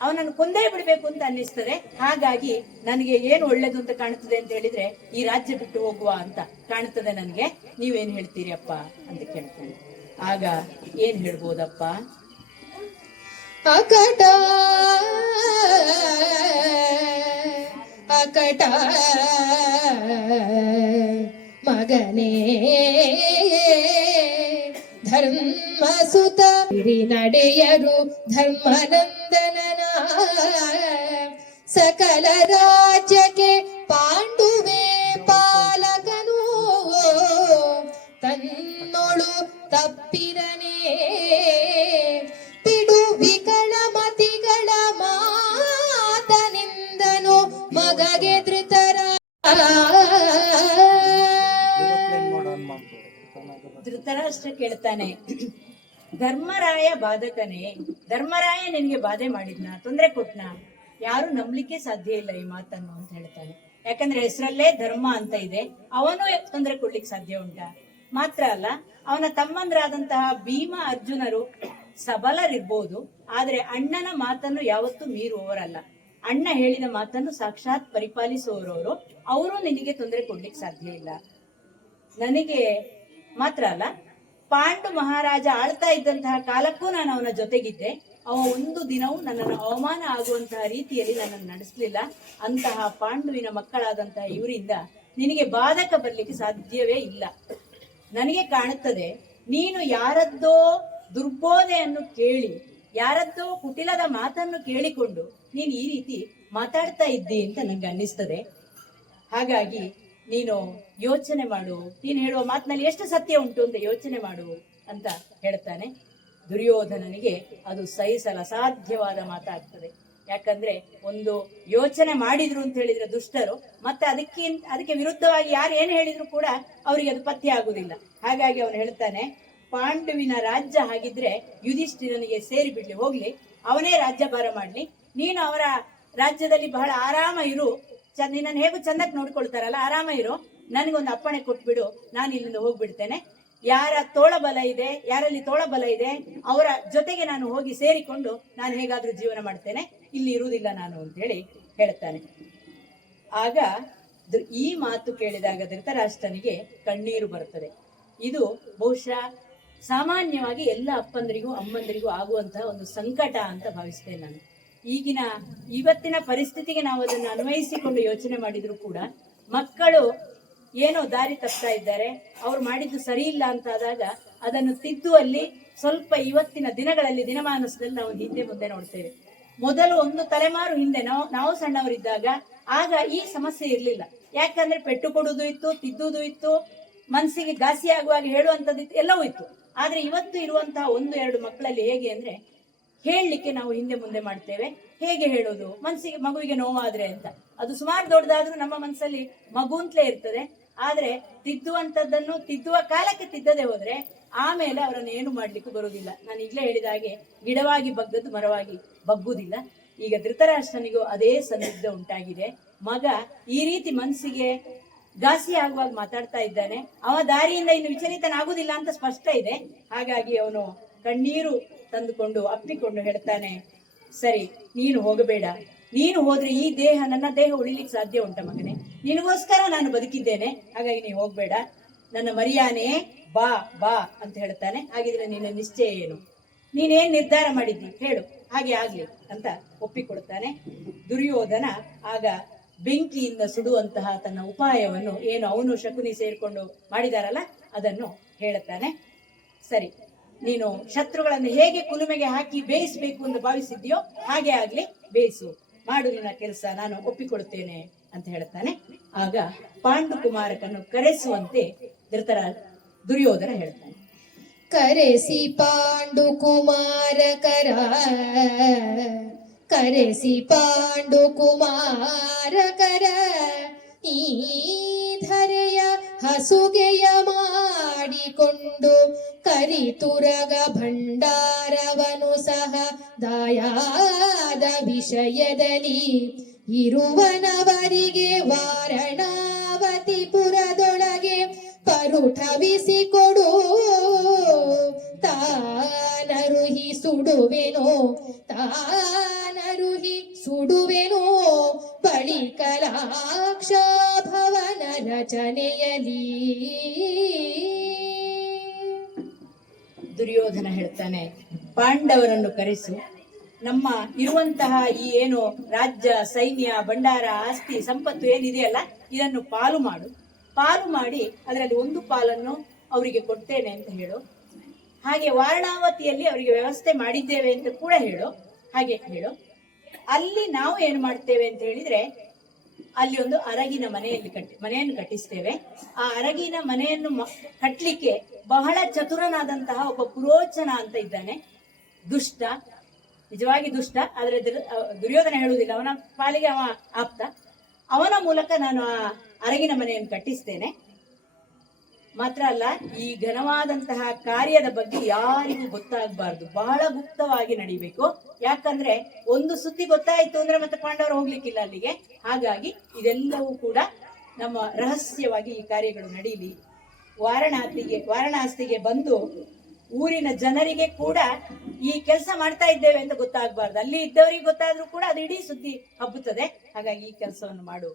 ಅವನನ್ನು ಕೊಂದೇ ಬಿಡ್ಬೇಕು ಅಂತ ಅನ್ನಿಸ್ತದೆ. ಹಾಗಾಗಿ ನನಗೆ ಏನು ಒಳ್ಳೇದು ಅಂತ ಕಾಣುತ್ತದೆ ಅಂತ ಹೇಳಿದ್ರೆ, ಈ ರಾಜ್ಯ ಬಿಟ್ಟು ಹೋಗುವ ಅಂತ ಕಾಣುತ್ತದೆ ನನಗೆ. ನೀವೇನ್ ಹೇಳ್ತೀರಿ ಅಪ್ಪ ಅಂತ ಕೇಳ್ತಾನೆ. ಆಗ ಏನ್ ಹೇಳ್ಬೋದಪ್ಪ, ಅಕಟ ಅಕಟ ಮಗನೇ ಧರ್ಮಸುತ ನಡೆಯರು ಧರ್ಮನಂದನನ ಸಕಲ ರಾಜ್ಯಕ್ಕೆ ಪಾಂಡುವೆ ಪಾಲಕನು ತನ್ನೊಳು ತಪ್ಪಿರನೇ ಪಿಡು ವಿಕಳ ಮತಿಗಳ ಮಾತನಿಂದನು ಮಗಗೆ ಧೃತರಾಷ್ಟ್ರ ಕೇಳ್ತಾನೆ, ಧರ್ಮರಾಯ ಬಾಧಕನೇ, ಧರ್ಮರಾಯ ನಿನಗೆ ಬಾಧೆ ಮಾಡಿದ್ನ, ತೊಂದರೆ ಕೊಟ್ನ? ಯಾರು ನಂಬಲಿಕ್ಕೆ ಸಾಧ್ಯ ಇಲ್ಲ ಈ ಮಾತನ್ನು ಅಂತ ಹೇಳ್ತಾನೆ. ಯಾಕಂದ್ರೆ ಹೆಸರಲ್ಲೇ ಧರ್ಮ ಅಂತ ಇದೆ, ಅವನು ತೊಂದರೆ ಕೊಡ್ಲಿಕ್ಕೆ ಸಾಧ್ಯ ಉಂಟಾ? ಮಾತ್ರ ಅಲ್ಲ, ಅವನ ತಮ್ಮಂದ್ರಾದಂತಹ ಭೀಮ ಅರ್ಜುನರು ಸಬಲರಿರ್ಬೋದು, ಆದ್ರೆ ಅಣ್ಣನ ಮಾತನ್ನು ಯಾವತ್ತೂ ಮೀರುವವರಲ್ಲ. ಅಣ್ಣ ಹೇಳಿದ ಮಾತನ್ನು ಸಾಕ್ಷಾತ್ ಪರಿಪಾಲಿಸುವವರು. ಅವರು ನಿನಗೆ ತೊಂದರೆ ಕೊಡ್ಲಿಕ್ಕೆ ಸಾಧ್ಯ ಇಲ್ಲ. ನನಗೆ ಮಾತ್ರ ಅಲ್ಲ, ಪಾಂಡು ಮಹಾರಾಜ ಆಳ್ತಾ ಇದ್ದಂತಹ ಕಾಲಕ್ಕೂ ನಾನು ಅವನ ಜೊತೆಗಿದ್ದೆ. ಅವ ಒಂದು ದಿನವೂ ನನ್ನನ್ನು ಅವಮಾನ ಆಗುವಂತಹ ರೀತಿಯಲ್ಲಿ ನನ್ನನ್ನು ನಡೆಸಲಿಲ್ಲ. ಅಂತಹ ಪಾಂಡುವಿನ ಮಕ್ಕಳಾದಂತಹ ಇವರಿಂದ ನಿನಗೆ ಬಾಧಕ ಬರ್ಲಿಕ್ಕೆ ಸಾಧ್ಯವೇ ಇಲ್ಲ. ನನಗೆ ಕಾಣುತ್ತದೆ, ನೀನು ಯಾರದ್ದೋ ದುರ್ಬೋಧೆಯನ್ನು ಕೇಳಿ, ಯಾರದ್ದೋ ಕುಟಿಲದ ಮಾತನ್ನು ಕೇಳಿಕೊಂಡು ನೀನು ಈ ರೀತಿ ಮಾತಾಡ್ತಾ ಇದ್ದಿ ಅಂತ ನಂಗೆ ಅನ್ನಿಸ್ತದೆ. ಹಾಗಾಗಿ ನೀನು ಯೋಚನೆ ಮಾಡು, ನೀನು ಹೇಳುವ ಮಾತಿನಲ್ಲಿ ಎಷ್ಟು ಸತ್ಯ ಉಂಟು ಅಂತ ಯೋಚನೆ ಮಾಡು ಅಂತ ಹೇಳ್ತಾನೆ. ದುರ್ಯೋಧನನಿಗೆ ಅದು ಸಹಿಸಲು ಅಸಾಧ್ಯವಾದ ಮಾತಾಗ್ತದೆ. ಯಾಕಂದ್ರೆ ಒಂದು ಯೋಚನೆ ಮಾಡಿದ್ರು ಅಂತ ಹೇಳಿದ್ರೆ ದುಷ್ಟರು, ಮತ್ತೆ ಅದಕ್ಕೆ ವಿರುದ್ಧವಾಗಿ ಯಾರು ಏನು ಹೇಳಿದ್ರು ಕೂಡ ಅವರಿಗೆ ಅದು ಪಥ್ಯ ಆಗುದಿಲ್ಲ. ಹಾಗಾಗಿ ಅವನು ಹೇಳ್ತಾನೆ, ಪಾಂಡುವಿನ ರಾಜ್ಯ ಹಾಗಿದ್ರೆ ಯುಧಿಷ್ಠಿರನಿಗೆ ಸೇರಿ ಬಿಡ್ಲಿ, ಹೋಗ್ಲಿ, ಅವನೇ ರಾಜ್ಯಭಾರ ಮಾಡ್ಲಿ, ನೀನು ಅವರ ರಾಜ್ಯದಲ್ಲಿ ಬಹಳ ಆರಾಮ ಇರು, ನಿನ್ನನ್ನು ಹೇಗೂ ಚಂದಕ್ಕೆ ನೋಡ್ಕೊಳ್ತಾರಲ್ಲ, ಆರಾಮ ಇರು, ನನಗೊಂದು ಅಪ್ಪಣೆ ಕೊಟ್ಬಿಡು, ನಾನು ಇಲ್ಲಿಂದ ಹೋಗ್ಬಿಡ್ತೇನೆ. ಯಾರ ತೋಳಬಲ ಇದೆ, ಯಾರಲ್ಲಿ ತೋಳಬಲ ಇದೆ ಅವರ ಜೊತೆಗೆ ನಾನು ಹೋಗಿ ಸೇರಿಕೊಂಡು ನಾನು ಹೇಗಾದ್ರೂ ಜೀವನ ಮಾಡ್ತೇನೆ, ಇಲ್ಲಿ ಇರುವುದಿಲ್ಲ ನಾನು ಅಂತ ಹೇಳಿ ಹೇಳ್ತಾನೆ. ಆಗ ಈ ಮಾತು ಕೇಳಿದಾಗ ಧೃತರಾಷ್ಟ್ರನಿಗೆ ಕಣ್ಣೀರು ಬರುತ್ತದೆ. ಇದು ಬಹುಶಃ ಸಾಮಾನ್ಯವಾಗಿ ಎಲ್ಲ ಅಪ್ಪಂದರಿಗೂ ಅಮ್ಮಂದರಿಗೂ ಆಗುವಂತಹ ಒಂದು ಸಂಕಟ ಅಂತ ಭಾವಿಸ್ತೇನೆ ನಾನು. ಇವತ್ತಿನ ಪರಿಸ್ಥಿತಿಗೆ ನಾವು ಅದನ್ನು ಅನ್ವಯಿಸಿಕೊಂಡು ಯೋಚನೆ ಮಾಡಿದ್ರು ಕೂಡ ಮಕ್ಕಳು ಏನೋ ದಾರಿ ತಪ್ತಾ ಇದ್ದಾರೆ, ಅವ್ರು ಮಾಡಿದ್ದು ಸರಿ ಇಲ್ಲ ಅಂತಾದಾಗ ಅದನ್ನು ತಿದ್ದುವಲ್ಲಿ ಸ್ವಲ್ಪ ಇವತ್ತಿನ ದಿನಗಳಲ್ಲಿ ದಿನಮಾನಸದಲ್ಲಿ ನಾವು ಹಿಂದೆ ಮುಂದೆ ನೋಡ್ತೇವೆ. ಮೊದಲು ಒಂದು ತಲೆಮಾರು ಹಿಂದೆ ನಾವು ಸಣ್ಣವರಿದ್ದಾಗ ಆಗ ಈ ಸಮಸ್ಯೆ ಇರಲಿಲ್ಲ. ಯಾಕಂದ್ರೆ ಪೆಟ್ಟು ಕೊಡುವುದು ಇತ್ತು, ತಿದ್ದುವುದು ಇತ್ತು, ಮನಸ್ಸಿಗೆ ಘಾಸಿ ಆಗುವಾಗ ಹೇಳುವಂಥದ್ದು ಎಲ್ಲವೂ ಇತ್ತು. ಆದ್ರೆ ಇವತ್ತು ಇರುವಂತಹ 1-2 ಮಕ್ಕಳಲ್ಲಿ ಹೇಗೆ ಅಂದ್ರೆ ಹೇಳಲಿಕ್ಕೆ ನಾವು ಹಿಂದೆ ಮುಂದೆ ಮಾಡ್ತೇವೆ. ಹೇಗೆ ಹೇಳೋದು, ಮಗುವಿಗೆ ನೋವಾದ್ರೆ ಅಂತ, ಅದು ಸುಮಾರು ದೊಡ್ಡದಾದ್ರೂ ನಮ್ಮ ಮನಸ್ಸಲ್ಲಿ ಮಗು ಅಂತಲೇ ಇರ್ತದೆ. ಆದ್ರೆ ತಿದ್ದುವಂಥದ್ದನ್ನು ತಿದ್ದುವ ಕಾಲಕ್ಕೆ ತಿದ್ದದೆ ಹೋದ್ರೆ ಆಮೇಲೆ ಅವರನ್ನು ಏನು ಮಾಡ್ಲಿಕ್ಕೂ ಬರುವುದಿಲ್ಲ. ನಾನು ಈಗಲೇ ಹೇಳಿದ ಹಾಗೆ ಗಿಡವಾಗಿ ಬಗ್ಗದ್ದು ಮರವಾಗಿ ಬಗ್ಗುವುದಿಲ್ಲ. ಈಗ ಧೃತರಾಷ್ಟ್ರನಿಗೂ ಅದೇ ಸಂದಿಗ್ಧ ಉಂಟಾಗಿದೆ. ಮಗ ಈ ರೀತಿ ಮನಸ್ಸಿಗೆ ಘಾಸಿ ಆಗುವಾಗ ಮಾತಾಡ್ತಾ ಇದ್ದಾನೆ, ಅವ ದಾರಿಯಿಂದ ಇನ್ನು ವಿಚಲಿತನಾಗುವುದಿಲ್ಲ ಅಂತ ಸ್ಪಷ್ಟ ಇದೆ. ಹಾಗಾಗಿ ಅವನು ಕಣ್ಣೀರು ತಂದುಕೊಂಡು ಅಪ್ಪಿಕೊಂಡು ಹೇಳ್ತಾನೆ, ಸರಿ, ನೀನು ಹೋಗಬೇಡ, ನೀನು ಹೋದ್ರೆ ಈ ನನ್ನ ದೇಹ ಉಳಿಲಿಕ್ಕೆ ಸಾಧ್ಯ ಉಂಟ ಮಗನೇ, ನಿನಗೋಸ್ಕರ ನಾನು ಬದುಕಿದ್ದೇನೆ, ಹಾಗಾಗಿ ನೀನು ಹೋಗ್ಬೇಡ, ನನ್ನ ಮರಿಯಾನೆ ಬಾ ಬಾ ಅಂತ ಹೇಳ್ತಾನೆ. ಹಾಗಿದ್ರೆ ನಿನ್ನ ನಿಶ್ಚಯ ಏನು, ನೀನೇನ್ ನಿರ್ಧಾರ ಮಾಡಿದ್ದಿ ಹೇಳು, ಹಾಗೆ ಆಗ್ಲಿ ಅಂತ ಒಪ್ಪಿಕೊಡ್ತಾನೆ. ದುರ್ಯೋಧನ ಆಗ ಬೆಂಕಿಯಿಂದ ಸುಡುವಂತಹ ತನ್ನ ಉಪಾಯವನ್ನು ಏನು ಅವನು ಶಕುನಿ ಸೇರಿಕೊಂಡು ಮಾಡಿದಾರಲ್ಲ ಅದನ್ನು ಹೇಳುತ್ತಾನೆ. ಸರಿ, ನೀನು ಶತ್ರುಗಳನ್ನು ಹೇಗೆ ಕುಲುಮೆಗೆ ಹಾಕಿ ಬೇಯಿಸಬೇಕು ಎಂದು ಭಾವಿಸಿದ್ಯೋ ಹಾಗೆ ಆಗ್ಲಿ, ಬೇಯಿಸು, ಮಾಡು ನಿನ್ನ ಕೆಲಸ, ನಾನು ಒಪ್ಪಿಕೊಡುತ್ತೇನೆ ಅಂತ ಹೇಳ್ತಾನೆ. ಆಗ ಪಾಂಡುಕುಮಾರಕನ್ನು ಕರೆಸುವಂತೆ ದುರ್ಯೋಧನ ಹೇಳ್ತಾನೆ. ಕರೆಸಿ ಪಾಂಡುಕುಮಾರಕರ, ಕರೆಸಿ ಪಾಂಡುಕುಮಾರಕರ, ಈ ಧರೆಯ ಹಸುಗೆಯ ಮಾಡಿಕೊಂಡು ಕರಿತುರಗ ಭಂಡಾರವನು ಸಹ ದಾಯಾದ ವಿಷಯದಲ್ಲಿ ಇರುವನವರಿಗೆ ವಾರಣಾವತಿಪುರದೊಳಗೆ ಪರುಠವಿಸಿಕೊಡು, ತಾನರುಹಿ ಸುಡುವೆನೋ, ತಾನರುಹಿ ಸುಡುವೆನೋ ಬಳಿಕ ಲಾಕ್ಷಾಭವನ ರಚನೆಯಲಿ. ದುರ್ಯೋಧನ ಹೇಳ್ತಾನೆ, ಪಾಂಡವರನ್ನು ಕರೆಸು, ನಮ್ಮ ಇರುವಂತಹ ಈ ಏನು ರಾಜ್ಯ, ಸೈನ್ಯ, ಭಂಡಾರ, ಆಸ್ತಿ, ಸಂಪತ್ತು ಏನಿದೆಯಲ್ಲ ಇದನ್ನು ಪಾಲು ಮಾಡು, ಪಾಲು ಮಾಡಿ ಅದರಲ್ಲಿ ಒಂದು ಪಾಲನ್ನು ಅವರಿಗೆ ಕೊಡ್ತೇನೆ ಅಂತ ಹೇಳು. ಹಾಗೆ ವಾರಣಾವತಿಯಲ್ಲಿ ಅವರಿಗೆ ವ್ಯವಸ್ಥೆ ಮಾಡಿದ್ದೇವೆ ಅಂತ ಕೂಡ ಹೇಳು. ಹಾಗೆ ಹೇಳು. ಅಲ್ಲಿ ನಾವು ಏನು ಮಾಡ್ತೇವೆ ಅಂತ ಹೇಳಿದ್ರೆ, ಅಲ್ಲಿ ಒಂದು ಅರಗಿನ ಮನೆಯನ್ನು ಕಟ್ಟಿಸ್ತೇವೆ. ಆ ಅರಗಿನ ಮನೆಯನ್ನು ಕಟ್ಟಲಿಕ್ಕೆ ಬಹಳ ಚತುರನಾದಂತಹ ಒಬ್ಬ ಪುರೋಚನ ಅಂತ ಇದ್ದಾನೆ. ದುಷ್ಟ, ನಿಜವಾಗಿ ದುಷ್ಟ, ಆದ್ರೆ ದುರ್ಯೋಧನ ಹೇಳುವುದಿಲ್ಲ, ಅವನ ಪಾಲಿಗೆ ಅವ ಆಪ್ತ. ಅವನ ಮೂಲಕ ನಾನು ಆ ಅರಗಿನ ಮನೆಯನ್ನು ಕಟ್ಟಿಸ್ತೇನೆ. ಮಾತ್ರ ಅಲ್ಲ, ಈ ಘನವಾದಂತಹ ಕಾರ್ಯದ ಬಗ್ಗೆ ಯಾರಿಗೂ ಗೊತ್ತಾಗಬಾರ್ದು, ಬಹಳ ಗುಪ್ತವಾಗಿ ನಡಿಬೇಕು. ಯಾಕಂದ್ರೆ ಒಂದು ಸುದ್ದಿ ಗೊತ್ತಾಯ್ತು ಅಂದ್ರೆ ಮತ್ತೆ ಪಾಂಡವರು ಹೋಗ್ಲಿಕ್ಕಿಲ್ಲ ಅಲ್ಲಿಗೆ. ಹಾಗಾಗಿ ಇದೆಲ್ಲವೂ ಕೂಡ ನಮ್ಮ ರಹಸ್ಯವಾಗಿ ಈ ಕಾರ್ಯಗಳು ನಡೀಲಿ. ವಾರಣಾಸಿಗೆ ಬಂದು ಊರಿನ ಜನರಿಗೆ ಕೂಡ ಈ ಕೆಲಸ ಮಾಡ್ತಾ ಇದ್ದೇವೆ ಅಂತ ಗೊತ್ತಾಗಬಾರ್ದು. ಅಲ್ಲಿ ಇದ್ದವರಿಗೆ ಗೊತ್ತಾದ್ರೂ ಕೂಡ ಅದು ಇಡೀ ಸುದ್ದಿ ಹಬ್ಬುತ್ತದೆ. ಹಾಗಾಗಿ ಈ ಕೆಲಸವನ್ನು ಮಾಡು.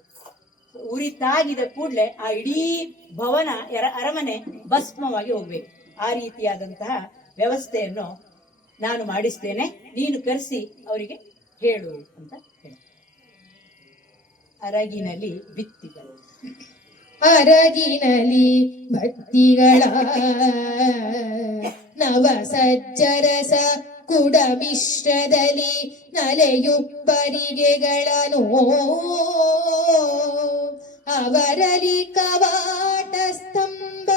ಉರಿತಾಗಿದ ಕೂಡಲೇ ಆ ಇಡೀ ಭವನ, ಅರಮನೆ ಭಸ್ಮವಾಗಿ ಹೋಗ್ಬೇಕು. ಆ ರೀತಿಯಾದಂತಹ ವ್ಯವಸ್ಥೆಯನ್ನು ನಾನು ಮಾಡಿಸ್ತೇನೆ, ನೀನು ಕರೆಸಿ ಅವರಿಗೆ ಹೇಳು ಅಂತ ಹೇಳಿ. ಅರಗಿನಲ್ಲಿ ಬಿತ್ತಿಗಳು, ಅರಗಿನಲಿ ಬತ್ತಿಗಳ ನವ ಸಜ್ಜರಸ ಕುಡ ಮಿಶ್ರದಲ್ಲಿ ನಲೆಯುಬ್ಬರಿಗೆಗಳನ್ನು ಅವರಲಿ ಕವಾಟ ಸ್ತಂಭ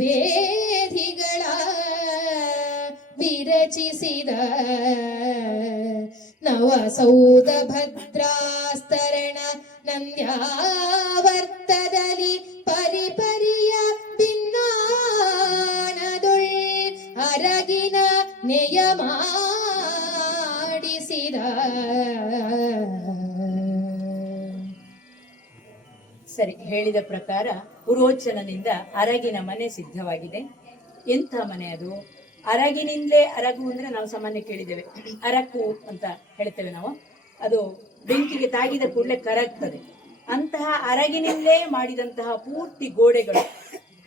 ವೇದಿಗಳ ವಿರಚಿಸಿದ ನವಸೌಧ ಭದ್ರಾಸ್ತರಣ ನಂದ್ಯಾವರ್ತದಲ್ಲಿ ಪರಿಪರಿಯ ಭಿನ್ನಾಣದೊಳ್ ಅರಗಿನ ನೆಯ ಮಾಡಿಸಿದ. ಸರಿ, ಹೇಳಿದ ಪ್ರಕಾರ ಪುರೋಚನನಿಂದ ಅರಗಿನ ಮನೆ ಸಿದ್ಧವಾಗಿದೆ. ಎಂಥ ಮನೆ ಅದು? ಅರಗಿನಿಂದಲೇ, ಅರಗು ಅಂದ್ರೆ ನಾವು ಸಾಮಾನ್ಯ ಕೇಳಿದ್ದೇವೆ, ಅರಕು ಅಂತ ಹೇಳ್ತೇವೆ ನಾವು. ಅದು ಬೆಂಕಿಗೆ ತಾಗಿದ ಕೂಡಲೇ ಕರಗ್ತದೆ. ಅಂತಹ ಅರಗಿನಿಂದಲೇ ಮಾಡಿದಂತಹ ಪೂರ್ತಿ ಗೋಡೆಗಳು,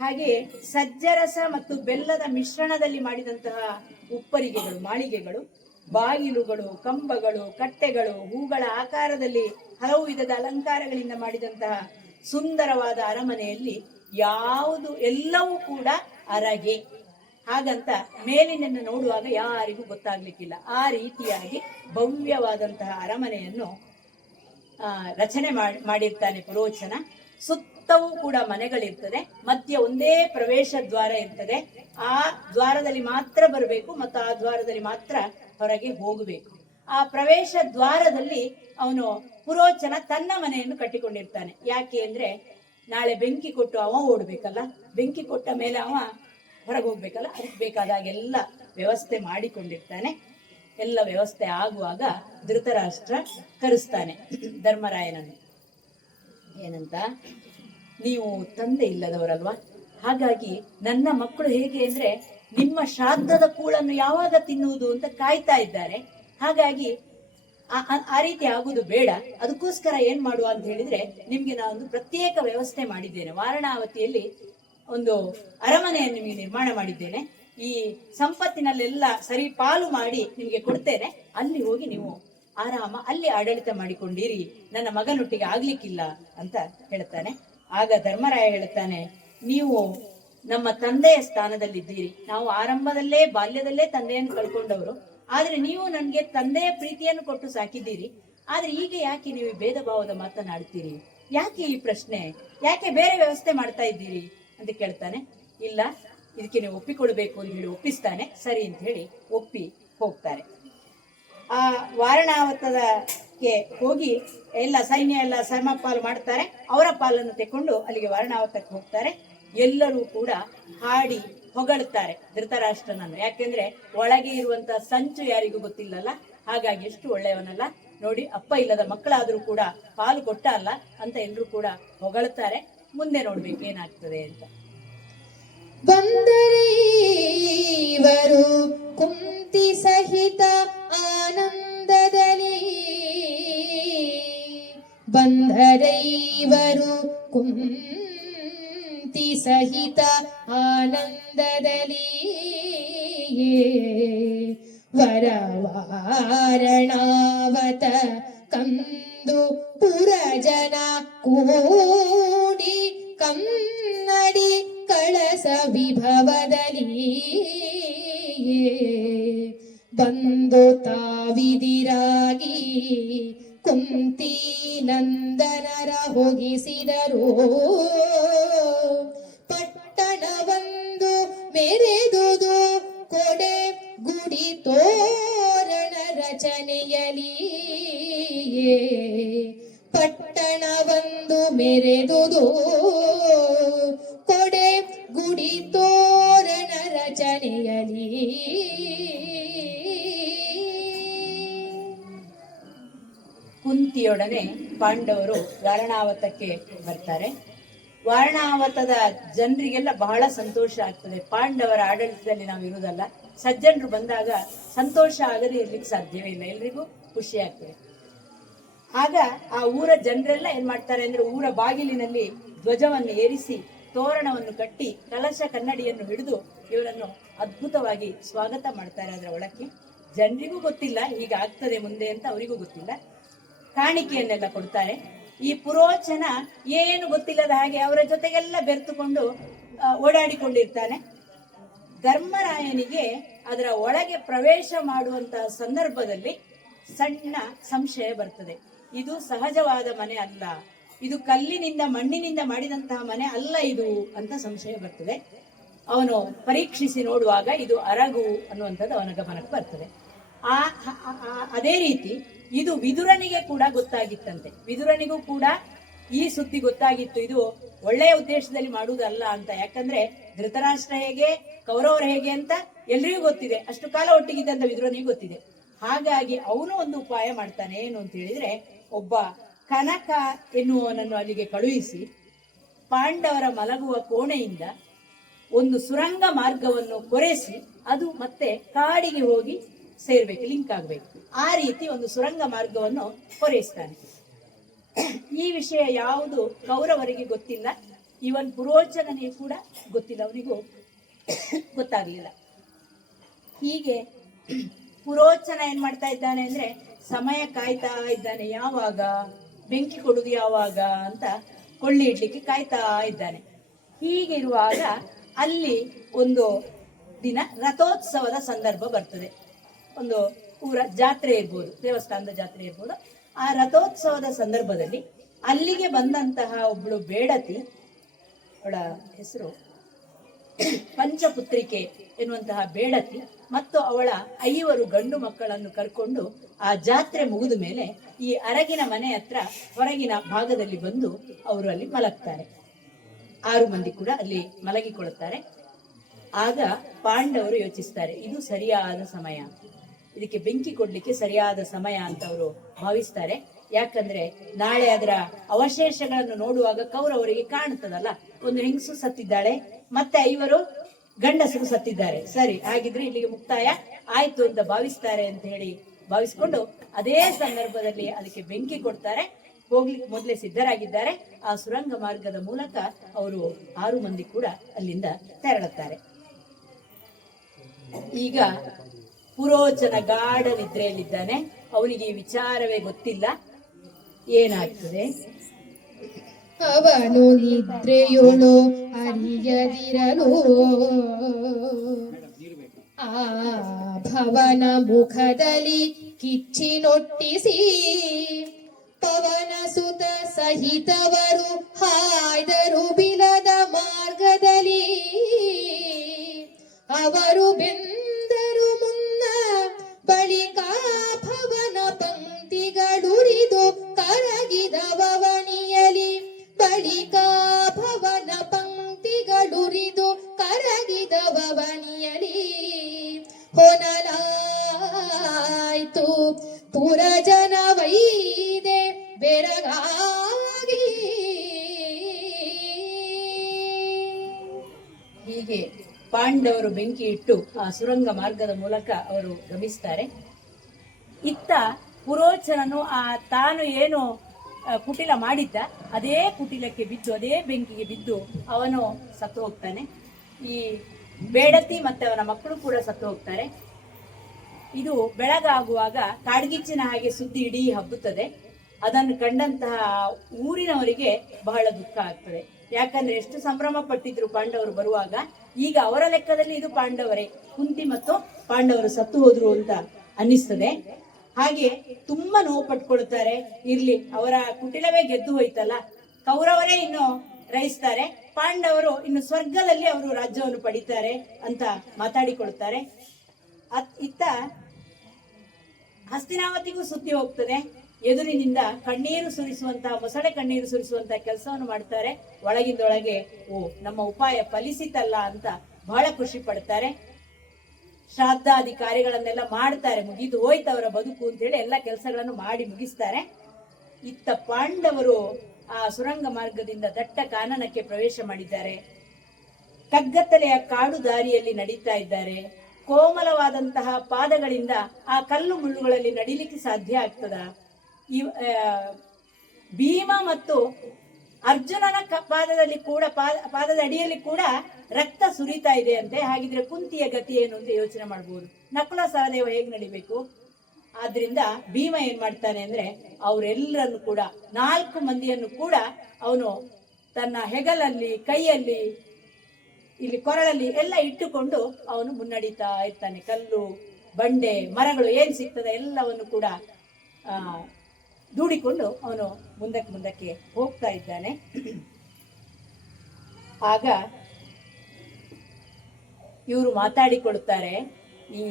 ಹಾಗೆ ಸಜ್ಜರಸ ಮತ್ತು ಬೆಲ್ಲದ ಮಿಶ್ರಣದಲ್ಲಿ ಮಾಡಿದಂತಹ ಉಪ್ಪರಿಗೆಗಳು, ಮಾಳಿಗೆಗಳು, ಬಾಗಿಲುಗಳು, ಕಂಬಗಳು, ಕಟ್ಟೆಗಳು, ಹೂಗಳ ಆಕಾರದಲ್ಲಿ ಹಲವು ವಿಧದ ಅಲಂಕಾರಗಳಿಂದ ಮಾಡಿದಂತಹ ಸುಂದರವಾದ ಅರಮನೆಯಲ್ಲಿ ಯಾವುದು ಎಲ್ಲವೂ ಕೂಡ ಅರಗೆ. ಹಾಗಂತ ಮೇಲಿನಿಂದ ನೋಡುವಾಗ ಯಾರಿಗೂ ಗೊತ್ತಾಗ್ಲಿಕ್ಕಿಲ್ಲ. ಆ ರೀತಿಯಾಗಿ ಭವ್ಯವಾದಂತಹ ಅರಮನೆಯನ್ನು ರಚನೆ ಮಾಡಿರ್ತಾನೆ ಪುರೋಚನ. ಸುತ್ತವೂ ಕೂಡ ಮನೆಗಳಿರ್ತದೆ, ಮಧ್ಯ ಒಂದೇ ಪ್ರವೇಶ ದ್ವಾರ ಇರ್ತದೆ. ಆ ದ್ವಾರದಲ್ಲಿ ಮಾತ್ರ ಬರಬೇಕು ಮತ್ತು ಆ ದ್ವಾರದಲ್ಲಿ ಮಾತ್ರ ಹೊರಗೆ ಹೋಗಬೇಕು. ಆ ಪ್ರವೇಶ ದ್ವಾರದಲ್ಲಿ ಅವನು ಪುರೋಚನ ತನ್ನ ಮನೆಯನ್ನು ಕಟ್ಟಿಕೊಂಡಿರ್ತಾನೆ. ಯಾಕೆ ಅಂದ್ರೆ ನಾಳೆ ಬೆಂಕಿ ಕೊಟ್ಟು ಅವ ಓಡ್ಬೇಕಲ್ಲ, ಬೆಂಕಿ ಕೊಟ್ಟ ಮೇಲೆ ಅವ ಹೊರಗೆ ಹೋಗ್ಬೇಕಲ್ಲ, ಅದಕ್ಕೆ ಬೇಕಾದಾಗೆಲ್ಲ ವ್ಯವಸ್ಥೆ ಮಾಡಿಕೊಂಡಿರ್ತಾನೆ. ಎಲ್ಲ ವ್ಯವಸ್ಥೆ ಆಗುವಾಗ ಧೃತರಾಷ್ಟ್ರ ಕರೆಸ್ತಾನೆ ಧರ್ಮರಾಯನನ್ನು. ಏನಂತ? ನೀವು ತಂದೆ ಇಲ್ಲದವರಲ್ವಾ, ಹಾಗಾಗಿ ನನ್ನ ಮಕ್ಕಳು ಹೇಗೆ ಅಂದ್ರೆ ನಿಮ್ಮ ಶ್ರಾದ್ದದ ಕೂಳನ್ನು ಯಾವಾಗ ತಿನ್ನುವುದು ಅಂತ ಕಾಯ್ತಾ ಇದ್ದಾರೆ. ಹಾಗಾಗಿ ಆ ರೀತಿ ಆಗುದು ಬೇಡ. ಅದಕ್ಕೋಸ್ಕರ ಏನ್ ಮಾಡುವ ಅಂತ ಹೇಳಿದ್ರೆ, ನಿಮ್ಗೆ ನಾನೊಂದು ಪ್ರತ್ಯೇಕ ವ್ಯವಸ್ಥೆ ಮಾಡಿದ್ದೇನೆ. ವಾರಣಾವತಿಯಲ್ಲಿ ಒಂದು ಅರಮನೆಯನ್ನು ನಿಮಗೆ ನಿರ್ಮಾಣ ಮಾಡಿದ್ದೇನೆ. ಈ ಸಂಪತ್ತಿನಲ್ಲೆಲ್ಲ ಸರಿ ಪಾಲು ಮಾಡಿ ನಿಮ್ಗೆ ಕೊಡ್ತೇನೆ. ಅಲ್ಲಿ ಹೋಗಿ ನೀವು ಆರಾಮ ಅಲ್ಲಿ ಆಡಳಿತ ಮಾಡಿಕೊಂಡಿರಿ, ನನ್ನ ಮಗನೊಟ್ಟಿಗೆ ಆಗ್ಲಿಕ್ಕಿಲ್ಲ ಅಂತ ಹೇಳ್ತಾನೆ. ಆಗ ಧರ್ಮರಾಯ ಹೇಳ್ತಾನೆ, ನೀವು ನಮ್ಮ ತಂದೆಯ ಸ್ಥಾನದಲ್ಲಿದ್ದೀರಿ. ನಾವು ಆರಂಭದಲ್ಲೇ ಬಾಲ್ಯದಲ್ಲೇ ತಂದೆಯನ್ನು ಕಳ್ಕೊಂಡವರು. ಆದ್ರೆ ನೀವು ನನ್ಗೆ ತಂದೆಯ ಪ್ರೀತಿಯನ್ನು ಕೊಟ್ಟು ಸಾಕಿದ್ದೀರಿ. ಆದ್ರೆ ಈಗ ಯಾಕೆ ನೀವು ಭೇದ ಭಾವದ ಮಾತನಾಡ್ತೀರಿ? ಯಾಕೆ ಈ ಪ್ರಶ್ನೆ? ಯಾಕೆ ಬೇರೆ ವ್ಯವಸ್ಥೆ ಮಾಡ್ತಾ ಇದ್ದೀರಿ ಅಂತ ಕೇಳ್ತಾನೆ. ಇಲ್ಲ, ಇದಕ್ಕೆ ನೀವು ಒಪ್ಪಿಕೊಳ್ಬೇಕು ಅಂತ ಹೇಳಿ ಒಪ್ಪಿಸ್ತಾನೆ. ಸರಿ ಅಂತ ಹೇಳಿ ಒಪ್ಪಿ ಹೋಗ್ತಾರೆ. ಆ ವಾರಣಾವತಕ್ಕೆ ಹೋಗಿ ಎಲ್ಲ ಸೈನ್ಯ ಎಲ್ಲ ಸಮಪಾಲು ಮಾಡ್ತಾರೆ. ಅವರ ಪಾಲನ್ನು ತೆಕೊಂಡು ಅಲ್ಲಿಗೆ ವಾರಣಾವತಕ್ಕೆ ಹೋಗ್ತಾರೆ. ಎಲ್ಲರೂ ಕೂಡ ಹಾಡಿ ಹೊಗಳುತ್ತಾರೆ ಧೃತರಾಷ್ಟ್ರನನ್ನು. ಯಾಕೆಂದ್ರೆ ಒಳಗೆ ಇರುವಂತಹ ಸಂಚು ಯಾರಿಗೂ ಗೊತ್ತಿಲ್ಲಲ್ಲ, ಹಾಗಾಗಿ ಎಷ್ಟು ಒಳ್ಳೆಯವನಲ್ಲ ನೋಡಿ, ಅಪ್ಪ ಇಲ್ಲದ ಮಕ್ಕಳಾದ್ರೂ ಕೂಡ ಪಾಲು ಕೊಟ್ಟ ಅಲ್ಲ ಅಂತ ಎಲ್ಲರೂ ಕೂಡ ಹೊಗಳುತ್ತಾರೆ. ಮುಂದೆ ನೋಡ್ಬೇಕು ಏನಾಗ್ತದೆ ಅಂತ. ಬಂದರೀವರು ಕುಂತಿ ಸಹಿತ ಆನಂದದಲ್ಲಿ, ಬಂದರೈವರು ಕುಂತಿ ಸಹಿತ ಆನಂದದಲ್ಲಿ, ವರವಾರಣಾವತ ಕಂದು ಪುರಜನ ಕೂಡಿ ಕನ್ನಡಿ ಕಳಸ ವಿಭವದಲ್ಲಿ, ಬಂದು ತಾವಿದಿರಾಗಿ ಕುಂತಿ ನಂದನರ ಹೋಗಿಸಿದರು. ಪಟ್ಟಣವೊಂದು ಮೆರೆದುದು ಕೊಡೆ ಗುಡಿ ತೋರಣ ರಚನೆಯಲಿ, ಪಟ್ಟಣವೊಂದು ಮೆರೆದುದು ಕೊಡೆ ಗುಡಿ ತೋರಣ ರಚನೆಯಲಿ. ಕುಂತಿಯೊಡನೆ ಪಾಂಡವರು ವಾರಣಾವತಕ್ಕೆ ಬರ್ತಾರೆ. ವಾರಣಾವತದ ಜನರಿಗೆಲ್ಲ ಬಹಳ ಸಂತೋಷ ಆಗ್ತದೆ. ಪಾಂಡವರ ಆಡಳಿತದಲ್ಲಿ ನಾವು ಇರುವುದಲ್ಲ, ಸಜ್ಜನರು ಬಂದಾಗ ಸಂತೋಷ ಆಗದೆ ಇರ್ಲಿಕ್ಕೆ ಸಾಧ್ಯವೇ ಇಲ್ಲ, ಎಲ್ರಿಗೂ ಖುಷಿ ಆಗ್ತದೆ. ಆಗ ಆ ಊರ ಜನರೆಲ್ಲ ಏನ್ ಮಾಡ್ತಾರೆ ಅಂದ್ರೆ, ಊರ ಬಾಗಿಲಿನಲ್ಲಿ ಧ್ವಜವನ್ನು ಏರಿಸಿ ತೋರಣವನ್ನು ಕಟ್ಟಿ ಕಲಶ ಕನ್ನಡಿಯನ್ನು ಹಿಡಿದು ಇವರನ್ನು ಅದ್ಭುತವಾಗಿ ಸ್ವಾಗತ ಮಾಡ್ತಾರೆ. ಅದರ ಒಳಕ್ಕೆ ಜನರಿಗೂ ಗೊತ್ತಿಲ್ಲ ಹೀಗಾಗ್ತದೆ ಮುಂದೆ ಅಂತ, ಅವರಿಗೂ ಗೊತ್ತಿಲ್ಲ. ಕಾಣಿಕೆಯನ್ನೆಲ್ಲ ಕೊಡ್ತಾರೆ. ಈ ಪುರೋಚನ ಏನು ಗೊತ್ತಿಲ್ಲದ ಹಾಗೆ ಅವರ ಜೊತೆಗೆಲ್ಲ ಬೆರೆತುಕೊಂಡು ಓಡಾಡಿಕೊಂಡಿರ್ತಾನೆ. ಧರ್ಮರಾಯನಿಗೆ ಅದರ ಒಳಗೆ ಪ್ರವೇಶ ಮಾಡುವಂತಹ ಸಂದರ್ಭದಲ್ಲಿ ಸಣ್ಣ ಸಂಶಯ ಬರ್ತದೆ. ಇದು ಸಹಜವಾದ ಮನೆ ಅಲ್ಲ, ಇದು ಕಲ್ಲಿನಿಂದ ಮಣ್ಣಿನಿಂದ ಮಾಡಿದಂತಹ ಮನೆ ಅಲ್ಲ ಇದು ಅಂತ ಸಂಶಯ ಬರ್ತದೆ. ಅವನು ಪರೀಕ್ಷಿಸಿ ನೋಡುವಾಗ ಇದು ಅರಗು ಅನ್ನುವಂಥದ್ದು ಅವನ ಗಮನಕ್ಕೆ ಬರ್ತದೆ. ಅದೇ ಅದೇ ರೀತಿ ಇದು ವಿದುರನಿಗೆ ಕೂಡ ಗೊತ್ತಾಗಿತ್ತಂತೆ. ವಿದುರನಿಗೂ ಕೂಡ ಈ ಸುದ್ದಿ ಗೊತ್ತಾಗಿತ್ತು, ಇದು ಒಳ್ಳೆಯ ಉದ್ದೇಶದಲ್ಲಿ ಮಾಡುವುದಲ್ಲ ಅಂತ. ಯಾಕಂದ್ರೆ ಧೃತರಾಷ್ಟ್ರ ಹೇಗೆ, ಕೌರವರು ಹೇಗೆ ಅಂತ ಎಲ್ರಿಗೂ ಗೊತ್ತಿದೆ, ಅಷ್ಟು ಕಾಲ ಒಟ್ಟಿಗಿದ್ದಂತ ವಿದುರನಿಗೆ ಗೊತ್ತಿದೆ. ಹಾಗಾಗಿ ಅವನು ಒಂದು ಉಪಾಯ ಮಾಡ್ತಾನೆ. ಏನು ಅಂತ ಹೇಳಿದ್ರೆ, ಒಬ್ಬ ಕನಕ ಎನ್ನುವನನ್ನು ಅಲ್ಲಿಗೆ ಕಳುಹಿಸಿ ಪಾಂಡವರ ಮಲಗುವ ಕೋಣೆಯಿಂದ ಒಂದು ಸುರಂಗ ಮಾರ್ಗವನ್ನು ಕೊರೆಸಿ ಅದು ಮತ್ತೆ ಕಾಡಿಗೆ ಹೋಗಿ ಸೇರ್ಬೇಕು, ಲಿಂಕ್ ಆಗ್ಬೇಕು. ಆ ರೀತಿ ಒಂದು ಸುರಂಗ ಮಾರ್ಗವನ್ನು ಕೊರೆಯಿಸ್ತಾನೆ. ಈ ವಿಷಯ ಯಾವುದು ಕೌರವರಿಗೆ ಗೊತ್ತಿಲ್ಲ, ಇವನ್ ಪುರೋಚನನಿಗೆ ಕೂಡ ಗೊತ್ತಿಲ್ಲ, ಅವನಿಗೂ ಗೊತ್ತಾಗಲಿಲ್ಲ. ಹೀಗೆ ಪುರೋಚನ ಏನ್ ಮಾಡ್ತಾ ಇದ್ದಾನೆ ಅಂದ್ರೆ, ಸಮಯ ಕಾಯ್ತಾ ಇದ್ದಾನೆ, ಯಾವಾಗ ಬೆಂಕಿ ಕೊಡುದು ಯಾವಾಗ ಅಂತ ಕೊಳ್ಳಿ ಇಡ್ಲಿಕ್ಕೆ ಕಾಯ್ತಾ ಇದ್ದಾನೆ. ಹೀಗಿರುವಾಗ ಅಲ್ಲಿ ಒಂದು ದಿನ ರಥೋತ್ಸವದ ಸಂದರ್ಭ ಬರ್ತದೆ. ಒಂದು ಊರ ಜಾತ್ರೆ ಇರ್ಬೋದು, ದೇವಸ್ಥಾನದ ಜಾತ್ರೆ ಇರ್ಬೋದು. ಆ ರಥೋತ್ಸವದ ಸಂದರ್ಭದಲ್ಲಿ ಅಲ್ಲಿಗೆ ಬಂದಂತಹ ಒಬ್ಬಳು ಬೇಡತಿ, ಅವಳ ಹೆಸರು ಪಂಚಪುತ್ರಿಕೆ ಎನ್ನುವಂತಹ ಬೇಡತಿ, ಮತ್ತು ಅವಳ 5 ಗಂಡು ಮಕ್ಕಳನ್ನು ಕರ್ಕೊಂಡು ಆ ಜಾತ್ರೆ ಮುಗಿದ ಮೇಲೆ ಈ ಅರಗಿನ ಮನೆ ಹತ್ರ ಹೊರಗಿನ ಭಾಗದಲ್ಲಿ ಬಂದು ಅವರು ಅಲ್ಲಿ ಮಲಗ್ತಾರೆ. 6 ಮಂದಿ ಕೂಡ ಅಲ್ಲಿ ಮಲಗಿಕೊಳ್ಳುತ್ತಾರೆ. ಆಗ ಪಾಂಡವರು ಯೋಚಿಸ್ತಾರೆ, ಇದು ಸರಿಯಾದ ಸಮಯ, ಇದಕ್ಕೆ ಬೆಂಕಿ ಕೊಡ್ಲಿಕ್ಕೆ ಸರಿಯಾದ ಸಮಯ ಅಂತ ಅವರು ಭಾವಿಸ್ತಾರೆ. ಯಾಕಂದ್ರೆ ನಾಳೆ ಅದರ ಅವಶೇಷಗಳನ್ನು ನೋಡುವಾಗ ಕೌರವರಿಗೆ ಕಾಣುತ್ತದಲ್ಲ, ಒಂದು ಹೆಂಗಸು ಸತ್ತಿದ್ದಾಳೆ, ಮತ್ತೆ 5 ಗಂಡಸರು ಸತ್ತಿದ್ದಾರೆ, ಸರಿ ಹಾಗಿದ್ರೆ ಇಲ್ಲಿಗೆ ಮುಕ್ತಾಯ ಆಯ್ತು ಅಂತ ಭಾವಿಸ್ತಾರೆ ಅಂತ ಹೇಳಿ ಭಾವಿಸ್ಕೊಂಡು ಅದೇ ಸಂದರ್ಭದಲ್ಲಿ ಅದಕ್ಕೆ ಬೆಂಕಿ ಕೊಡ್ತಾರೆ. ಹೋಗ್ಲಿಕ್ಕೆ ಮೊದಲೇ ಸಿದ್ಧರಾಗಿದ್ದಾರೆ. ಆ ಸುರಂಗ ಮಾರ್ಗದ ಮೂಲಕ ಅವರು 6 ಮಂದಿ ಕೂಡ ಅಲ್ಲಿಂದ ತೆರಳುತ್ತಾರೆ. ಈಗ ಪುರೋಚನ ಗಾಢ ನಿದ್ರೆಯಲ್ಲಿದ್ದಾನೆ, ಅವನಿಗೆ ಈ ವಿಚಾರವೇ ಗೊತ್ತಿಲ್ಲ. ಏನಾಗ್ತದೆ, ಅವನು ನಿದ್ರೆಯೊಳು ಅರಿಯದಿರಲು ಆ ಭವನ ಮುಖದಲ್ಲಿ ಕಿಚ್ಚಿನೊಟ್ಟಿಸಿ ಪವನ ಸುತ ಸಹಿತವರು ಹಾಯ್ದರು ಬಿಲದ ಮಾರ್ಗದಲ್ಲಿ. ಅವರು ಬೆಂದರು ಮುನ್ನ ಬಳಿಕ ಭವನ ಪಂಕ್ತಿಗಳುರಿದು ಕರಗಿದವನಿಯಲಿ. ಬಳಿಕ ಭವನ ಪಂಕ್ತಿಗಳುರಿದು ಕರಗಿದವನಿಯಲಿ. ಹೊನಲಾಯ್ತು ಪುರಜನ ವೈದೆ ಬೆರಗಾಗಿ. ಹೀಗೆ ಪಾಂಡವರು ಬೆಂಕಿ ಇಟ್ಟು ಆ ಸುರಂಗ ಮಾರ್ಗದ ಮೂಲಕ ಅವರು ಗಮಿಸ್ತಾರೆ. ಇತ್ತ ಪುರೋಚನನು ತಾನು ಏನು ಕುಟಿಲ ಮಾಡಿದ್ದ ಅದೇ ಕುಟಿಲಕ್ಕೆ ಬಿದ್ದು, ಅದೇ ಬೆಂಕಿಗೆ ಬಿದ್ದು ಅವನು ಸತ್ತು ಹೋಗ್ತಾನೆ. ಈ ಬೇಡತಿ ಮತ್ತೆ ಅವನ ಮಕ್ಕಳು ಕೂಡ ಸತ್ತು ಹೋಗ್ತಾರೆ. ಇದು ಬೆಳಗಾಗುವಾಗ ಕಾಡ್ಗಿಚ್ಚಿನ ಹಾಗೆ ಸುದ್ದಿ ಇಡೀ ಹಬ್ಬುತ್ತದೆ. ಅದನ್ನು ಕಂಡಂತಹ ಊರಿನವರಿಗೆ ಬಹಳ ದುಃಖ ಆಗ್ತದೆ. ಯಾಕಂದ್ರೆ ಎಷ್ಟು ಸಂಭ್ರಮ ಪಟ್ಟಿದ್ರು ಪಾಂಡವರು ಬರುವಾಗ, ಈಗ ಅವರ ಲೆಕ್ಕದಲ್ಲಿ ಇದು ಪಾಂಡವರೇ, ಕುಂತಿ ಮತ್ತು ಪಾಂಡವರು ಸತ್ತು ಹೋದ್ರು ಅಂತ ಅನ್ನಿಸ್ತದೆ. ಹಾಗೆ ತುಂಬಾ ನೋವು ಪಟ್ಕೊಳ್ತಾರೆ. ಇರ್ಲಿ, ಅವರ ಕುಟಿಲವೇ ಗೆದ್ದು ಹೋಯ್ತಲ್ಲ, ಕೌರವರೇ ಇನ್ನು ರಹಿಸ್ತಾರೆ, ಪಾಂಡವರು ಇನ್ನು ಸ್ವರ್ಗದಲ್ಲಿ ಅವರು ರಾಜ್ಯವನ್ನು ಪಡಿತಾರೆ ಅಂತ ಮಾತಾಡಿಕೊಳ್ತಾರೆ. ಇತ್ತ ಹಸ್ತಿನಾವತಿಗೂ ಸುದ್ದಿ ಹೋಗ್ತದೆ. ಎದುರಿನಿಂದ ಕಣ್ಣೀರು ಸುರಿಸುವಂತಹ, ಮೊಸಳೆ ಕಣ್ಣೀರು ಸುರಿಸುವಂತಹ ಕೆಲಸವನ್ನು ಮಾಡ್ತಾರೆ. ಒಳಗಿಂದೊಳಗೆ ಓ ನಮ್ಮ ಉಪಾಯ ಫಲಿಸಿತಲ್ಲ ಅಂತ ಬಹಳ ಖುಷಿ ಪಡ್ತಾರೆ. ಶ್ರಾದ್ದಾದಿ ಕಾರ್ಯಗಳನ್ನೆಲ್ಲ ಮಾಡ್ತಾರೆ. ಮುಗಿದು ಹೋಯ್ತು ಅವರ ಬದುಕು ಅಂತ ಹೇಳಿ ಎಲ್ಲ ಕೆಲಸಗಳನ್ನು ಮಾಡಿ ಮುಗಿಸ್ತಾರೆ. ಇತ್ತ ಪಾಂಡವರು ಆ ಸುರಂಗ ಮಾರ್ಗದಿಂದ ದಟ್ಟ ಕಾನನಕ್ಕೆ ಪ್ರವೇಶ ಮಾಡಿದ್ದಾರೆ. ಕಗ್ಗತ್ತಲೆಯ ಕಾಡು ದಾರಿಯಲ್ಲಿ ನಡೀತಾ ಇದ್ದಾರೆ. ಕೋಮಲವಾದಂತಹ ಪಾದಗಳಿಂದ ಆ ಕಲ್ಲು ಮುಳ್ಳುಗಳಲ್ಲಿ ನಡಿಲಿಕ್ಕೆ ಸಾಧ್ಯ ಆಗ್ತದ? ಭೀಮ ಮತ್ತು ಅರ್ಜುನನ ಪಾದದಲ್ಲಿ ಕೂಡ ಪಾದದ ಅಡಿಯಲ್ಲಿ ಕೂಡ ರಕ್ತ ಸುರಿತಾ ಇದೆ ಅಂತೆ. ಹಾಗಿದ್ರೆ ಕುಂತಿಯ ಗತಿ ಏನು ಅಂತ ಯೋಚನೆ ಮಾಡಬಹುದು. ನಕುಲ ಸಹದೇವ ಹೇಗೆ ನಡಿಬೇಕು? ಆದ್ರಿಂದ ಭೀಮ ಏನ್ ಮಾಡ್ತಾನೆ ಅಂದ್ರೆ, ಅವರೆಲ್ಲರನ್ನು ಕೂಡ 4 ಮಂದಿಯನ್ನು ಕೂಡ ಅವನು ತನ್ನ ಹೆಗಲಲ್ಲಿ, ಕೈಯಲ್ಲಿ, ಇಲ್ಲಿ ಕೊರಳಲ್ಲಿ ಎಲ್ಲ ಇಟ್ಟುಕೊಂಡು ಅವನು ಮುನ್ನಡೀತಾ ಇರ್ತಾನೆ. ಕಲ್ಲು, ಬಂಡೆ, ಮರಗಳು ಏನ್ ಸಿಗ್ತದೆ ಎಲ್ಲವನ್ನು ಕೂಡ ದೂಡಿಕೊಂಡು ಅವನು ಮುಂದಕ್ಕೆ ಹೋಗ್ತಾ ಇದ್ದಾನೆ. ಆಗ ಇವರು ಮಾತಾಡಿಕೊಳ್ತಾರೆ, ಈ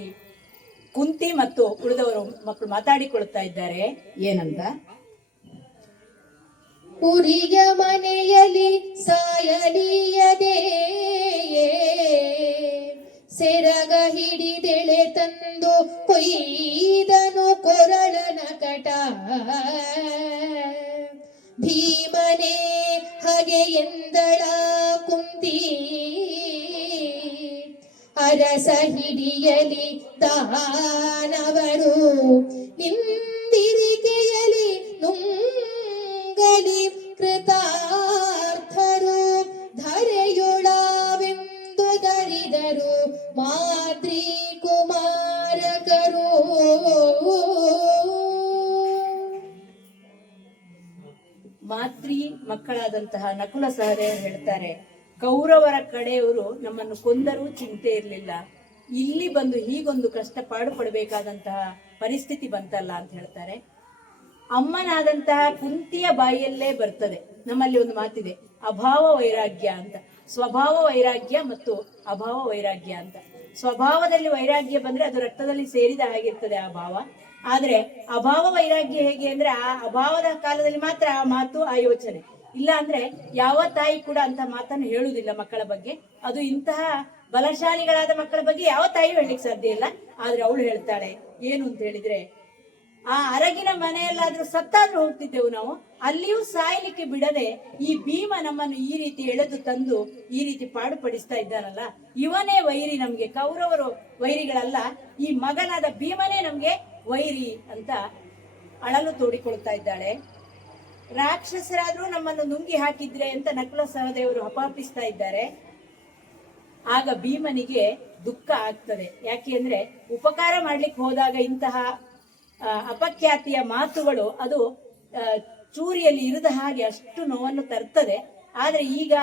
ಕುಂತಿ ಮತ್ತು ಉಳಿದವರು ಮಕ್ಕಳು ಮಾತಾಡಿಕೊಳ್ಳುತ್ತಾ ಇದ್ದಾರೆ. ಏನಂತ? ಉರಿಯ ಮನೆಯಲ್ಲಿ ಸಾಯಲಿಯದೆ ಸೆರಗ ಹಿಡಿದೆಳೆ ತಂದು ಕೊಯ್ದನು ಕೊರಳನ ಕಟ. ಭೀಮನೇ ಹಗೆ ಎಂದಳ ಕುಂತಿ ಅರಸ ಹಿಡಿಯಲಿ ದಾನವರು ನಿಂದಿರಿಕೆಯಲಿ ನುಂಗಲಿ ಕೃತಾರ್ಥರು ಧರೆಯುಳವೆಂದು ದರಿದರು ಮಾದ್ರಿ ಕುಮಾರಕರು. ಮಾದ್ರಿ ಮಕ್ಕಳಾದಂತಹ ನಕುಲ ಸಹದೇವರು ಹೇಳ್ತಾರೆ, ಕೌರವರ ಕಡೆಯವರು ನಮ್ಮನ್ನು ಕೊಂದರೂ ಚಿಂತೆ ಇರಲಿಲ್ಲ, ಇಲ್ಲಿ ಬಂದು ಹೀಗೊಂದು ಕಷ್ಟ ಪಾಡು ಪಡಬೇಕಾದಂತಹ ಪರಿಸ್ಥಿತಿ ಬಂತಲ್ಲ ಅಂತ ಹೇಳ್ತಾರೆ. ಅಮ್ಮನಾದಂತಹ ಕುಂತಿಯ ಬಾಯಿಯಲ್ಲೇ ಬರ್ತದೆ. ನಮ್ಮಲ್ಲಿ ಒಂದು ಮಾತಿದೆ, ಅಭಾವ ವೈರಾಗ್ಯ ಅಂತ. ಸ್ವಭಾವ ವೈರಾಗ್ಯ ಮತ್ತು ಅಭಾವ ವೈರಾಗ್ಯ ಅಂತ. ಸ್ವಭಾವದಲ್ಲಿ ವೈರಾಗ್ಯ ಬಂದ್ರೆ ಅದು ರಕ್ತದಲ್ಲಿ ಸೇರಿದ ಹಾಗಿರ್ತದೆ ಆ ಭಾವ. ಆದ್ರೆ ಅಭಾವ ವೈರಾಗ್ಯ ಹೇಗೆ ಅಂದ್ರೆ ಆ ಅಭಾವದ ಕಾಲದಲ್ಲಿ ಮಾತ್ರ ಆ ಮಾತು, ಆ ಯೋಚನೆ. ಇಲ್ಲ ಅಂದ್ರೆ ಯಾವ ತಾಯಿ ಕೂಡ ಅಂತ ಮಾತನ್ನು ಹೇಳುವುದಿಲ್ಲ ಮಕ್ಕಳ ಬಗ್ಗೆ. ಅದು ಇಂತಹ ಬಲಶಾಲಿಗಳಾದ ಮಕ್ಕಳ ಬಗ್ಗೆ ಯಾವ ತಾಯಿ ಹೇಳಲಿಕ್ಕೆ ಸಾಧ್ಯ ಇಲ್ಲ. ಆದ್ರೆ ಅವಳು ಹೇಳ್ತಾಳೆ ಏನು ಅಂತ ಹೇಳಿದ್ರೆ, ಆ ಅರಗಿನ ಮನೆಯಲ್ಲಾದ್ರೂ ಸತ್ತಾದ್ರೂ ಹೋಗ್ತಿದ್ದೆವು ನಾವು, ಅಲ್ಲಿಯೂ ಸಾಯ್ಲಿಕ್ಕೆ ಬಿಡದೆ ಈ ಭೀಮ ನಮ್ಮನ್ನು ಈ ರೀತಿ ಎಳೆದು ತಂದು ಈ ರೀತಿ ಪಾಡುಪಡಿಸ್ತಾ ಇದ್ದಾನಲ್ಲ, ಇವನೇ ವೈರಿ ನಮ್ಗೆ, ಕೌರವರು ವೈರಿಗಳಲ್ಲ, ಈ ಮಗನಾದ ಭೀಮನೇ ನಮ್ಗೆ ವೈರಿ ಅಂತ ಅಳಲು ತೋಡಿಕೊಳ್ತಾ ಇದ್ದಾಳೆ. ರಾಕ್ಷಸರಾದ್ರೂ ನಮ್ಮನ್ನು ನುಂಗಿ ಹಾಕಿದ್ರೆ ಅಂತ ನಕುಲ ಸಹದೇವರು ಹಪಾಪಿಸ್ತಾ ಇದ್ದಾರೆ. ಆಗ ಭೀಮನಿಗೆ ದುಃಖ ಆಗ್ತದೆ. ಯಾಕೆ ಅಂದ್ರೆ ಉಪಕಾರ ಮಾಡ್ಲಿಕ್ಕೆ ಹೋದಾಗ ಇಂತಹ ಅಪಖ್ಯಾತಿಯ ಮಾತುಗಳು ಅದು ಚೂರಿಯಲ್ಲಿ ಇರದ ಹಾಗೆ ಅಷ್ಟು ನೋವನ್ನು ತರ್ತದೆ. ಆದ್ರೆ ಈಗ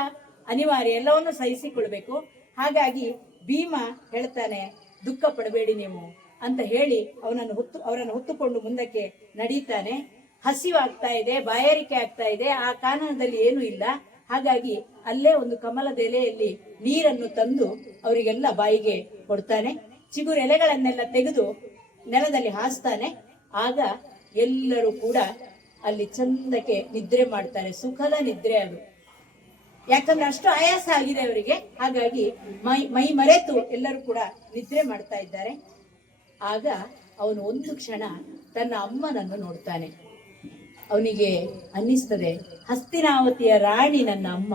ಅನಿವಾರ್ಯ, ಎಲ್ಲವನ್ನು ಸಹಿಸಿಕೊಳ್ಬೇಕು. ಹಾಗಾಗಿ ಭೀಮ ಹೇಳ್ತಾನೆ, ದುಃಖ ಪಡಬೇಡಿ ನೀವು ಅಂತ ಹೇಳಿ ಅವರನ್ನು ಹೊತ್ತುಕೊಂಡು ಮುಂದಕ್ಕೆ ನಡೀತಾನೆ. ಹಸಿವಾಗ್ತಾ ಇದೆ, ಬಾಯಾರಿಕೆ ಆಗ್ತಾ ಇದೆ, ಆ ಕಾನನದಲ್ಲಿ ಏನೂ ಇಲ್ಲ. ಹಾಗಾಗಿ ಅಲ್ಲೇ ಒಂದು ಕಮಲದ ಎಲೆಯಲ್ಲಿ ನೀರನ್ನು ತಂದು ಅವರಿಗೆಲ್ಲ ಬಾಯಿಗೆ ಕೊಡ್ತಾನೆ. ಚಿಗುರು ಎಲೆಗಳನ್ನೆಲ್ಲ ತೆಗೆದು ನೆಲದಲ್ಲಿ ಹಾಸ್ತಾನೆ. ಆಗ ಎಲ್ಲರೂ ಕೂಡ ಅಲ್ಲಿ ಚಂದಕ್ಕೆ ನಿದ್ರೆ ಮಾಡ್ತಾರೆ. ಸುಖದ ನಿದ್ರೆ ಅದು. ಯಾಕಂದ್ರೆ ಅಷ್ಟು ಆಯಾಸ ಆಗಿದೆ ಅವರಿಗೆ. ಹಾಗಾಗಿ ಮೈ ಮರೆತು ಎಲ್ಲರೂ ಕೂಡ ನಿದ್ರೆ ಮಾಡ್ತಾ ಇದ್ದಾರೆ. ಆಗ ಅವನು ಒಂದು ಕ್ಷಣ ತನ್ನ ಅಮ್ಮನನ್ನು ನೋಡ್ತಾನೆ. ಅವನಿಗೆ ಅನ್ನಿಸ್ತದೆ, ಹಸ್ತಿನಾವತಿಯ ರಾಣಿ ನನ್ನ ಅಮ್ಮ,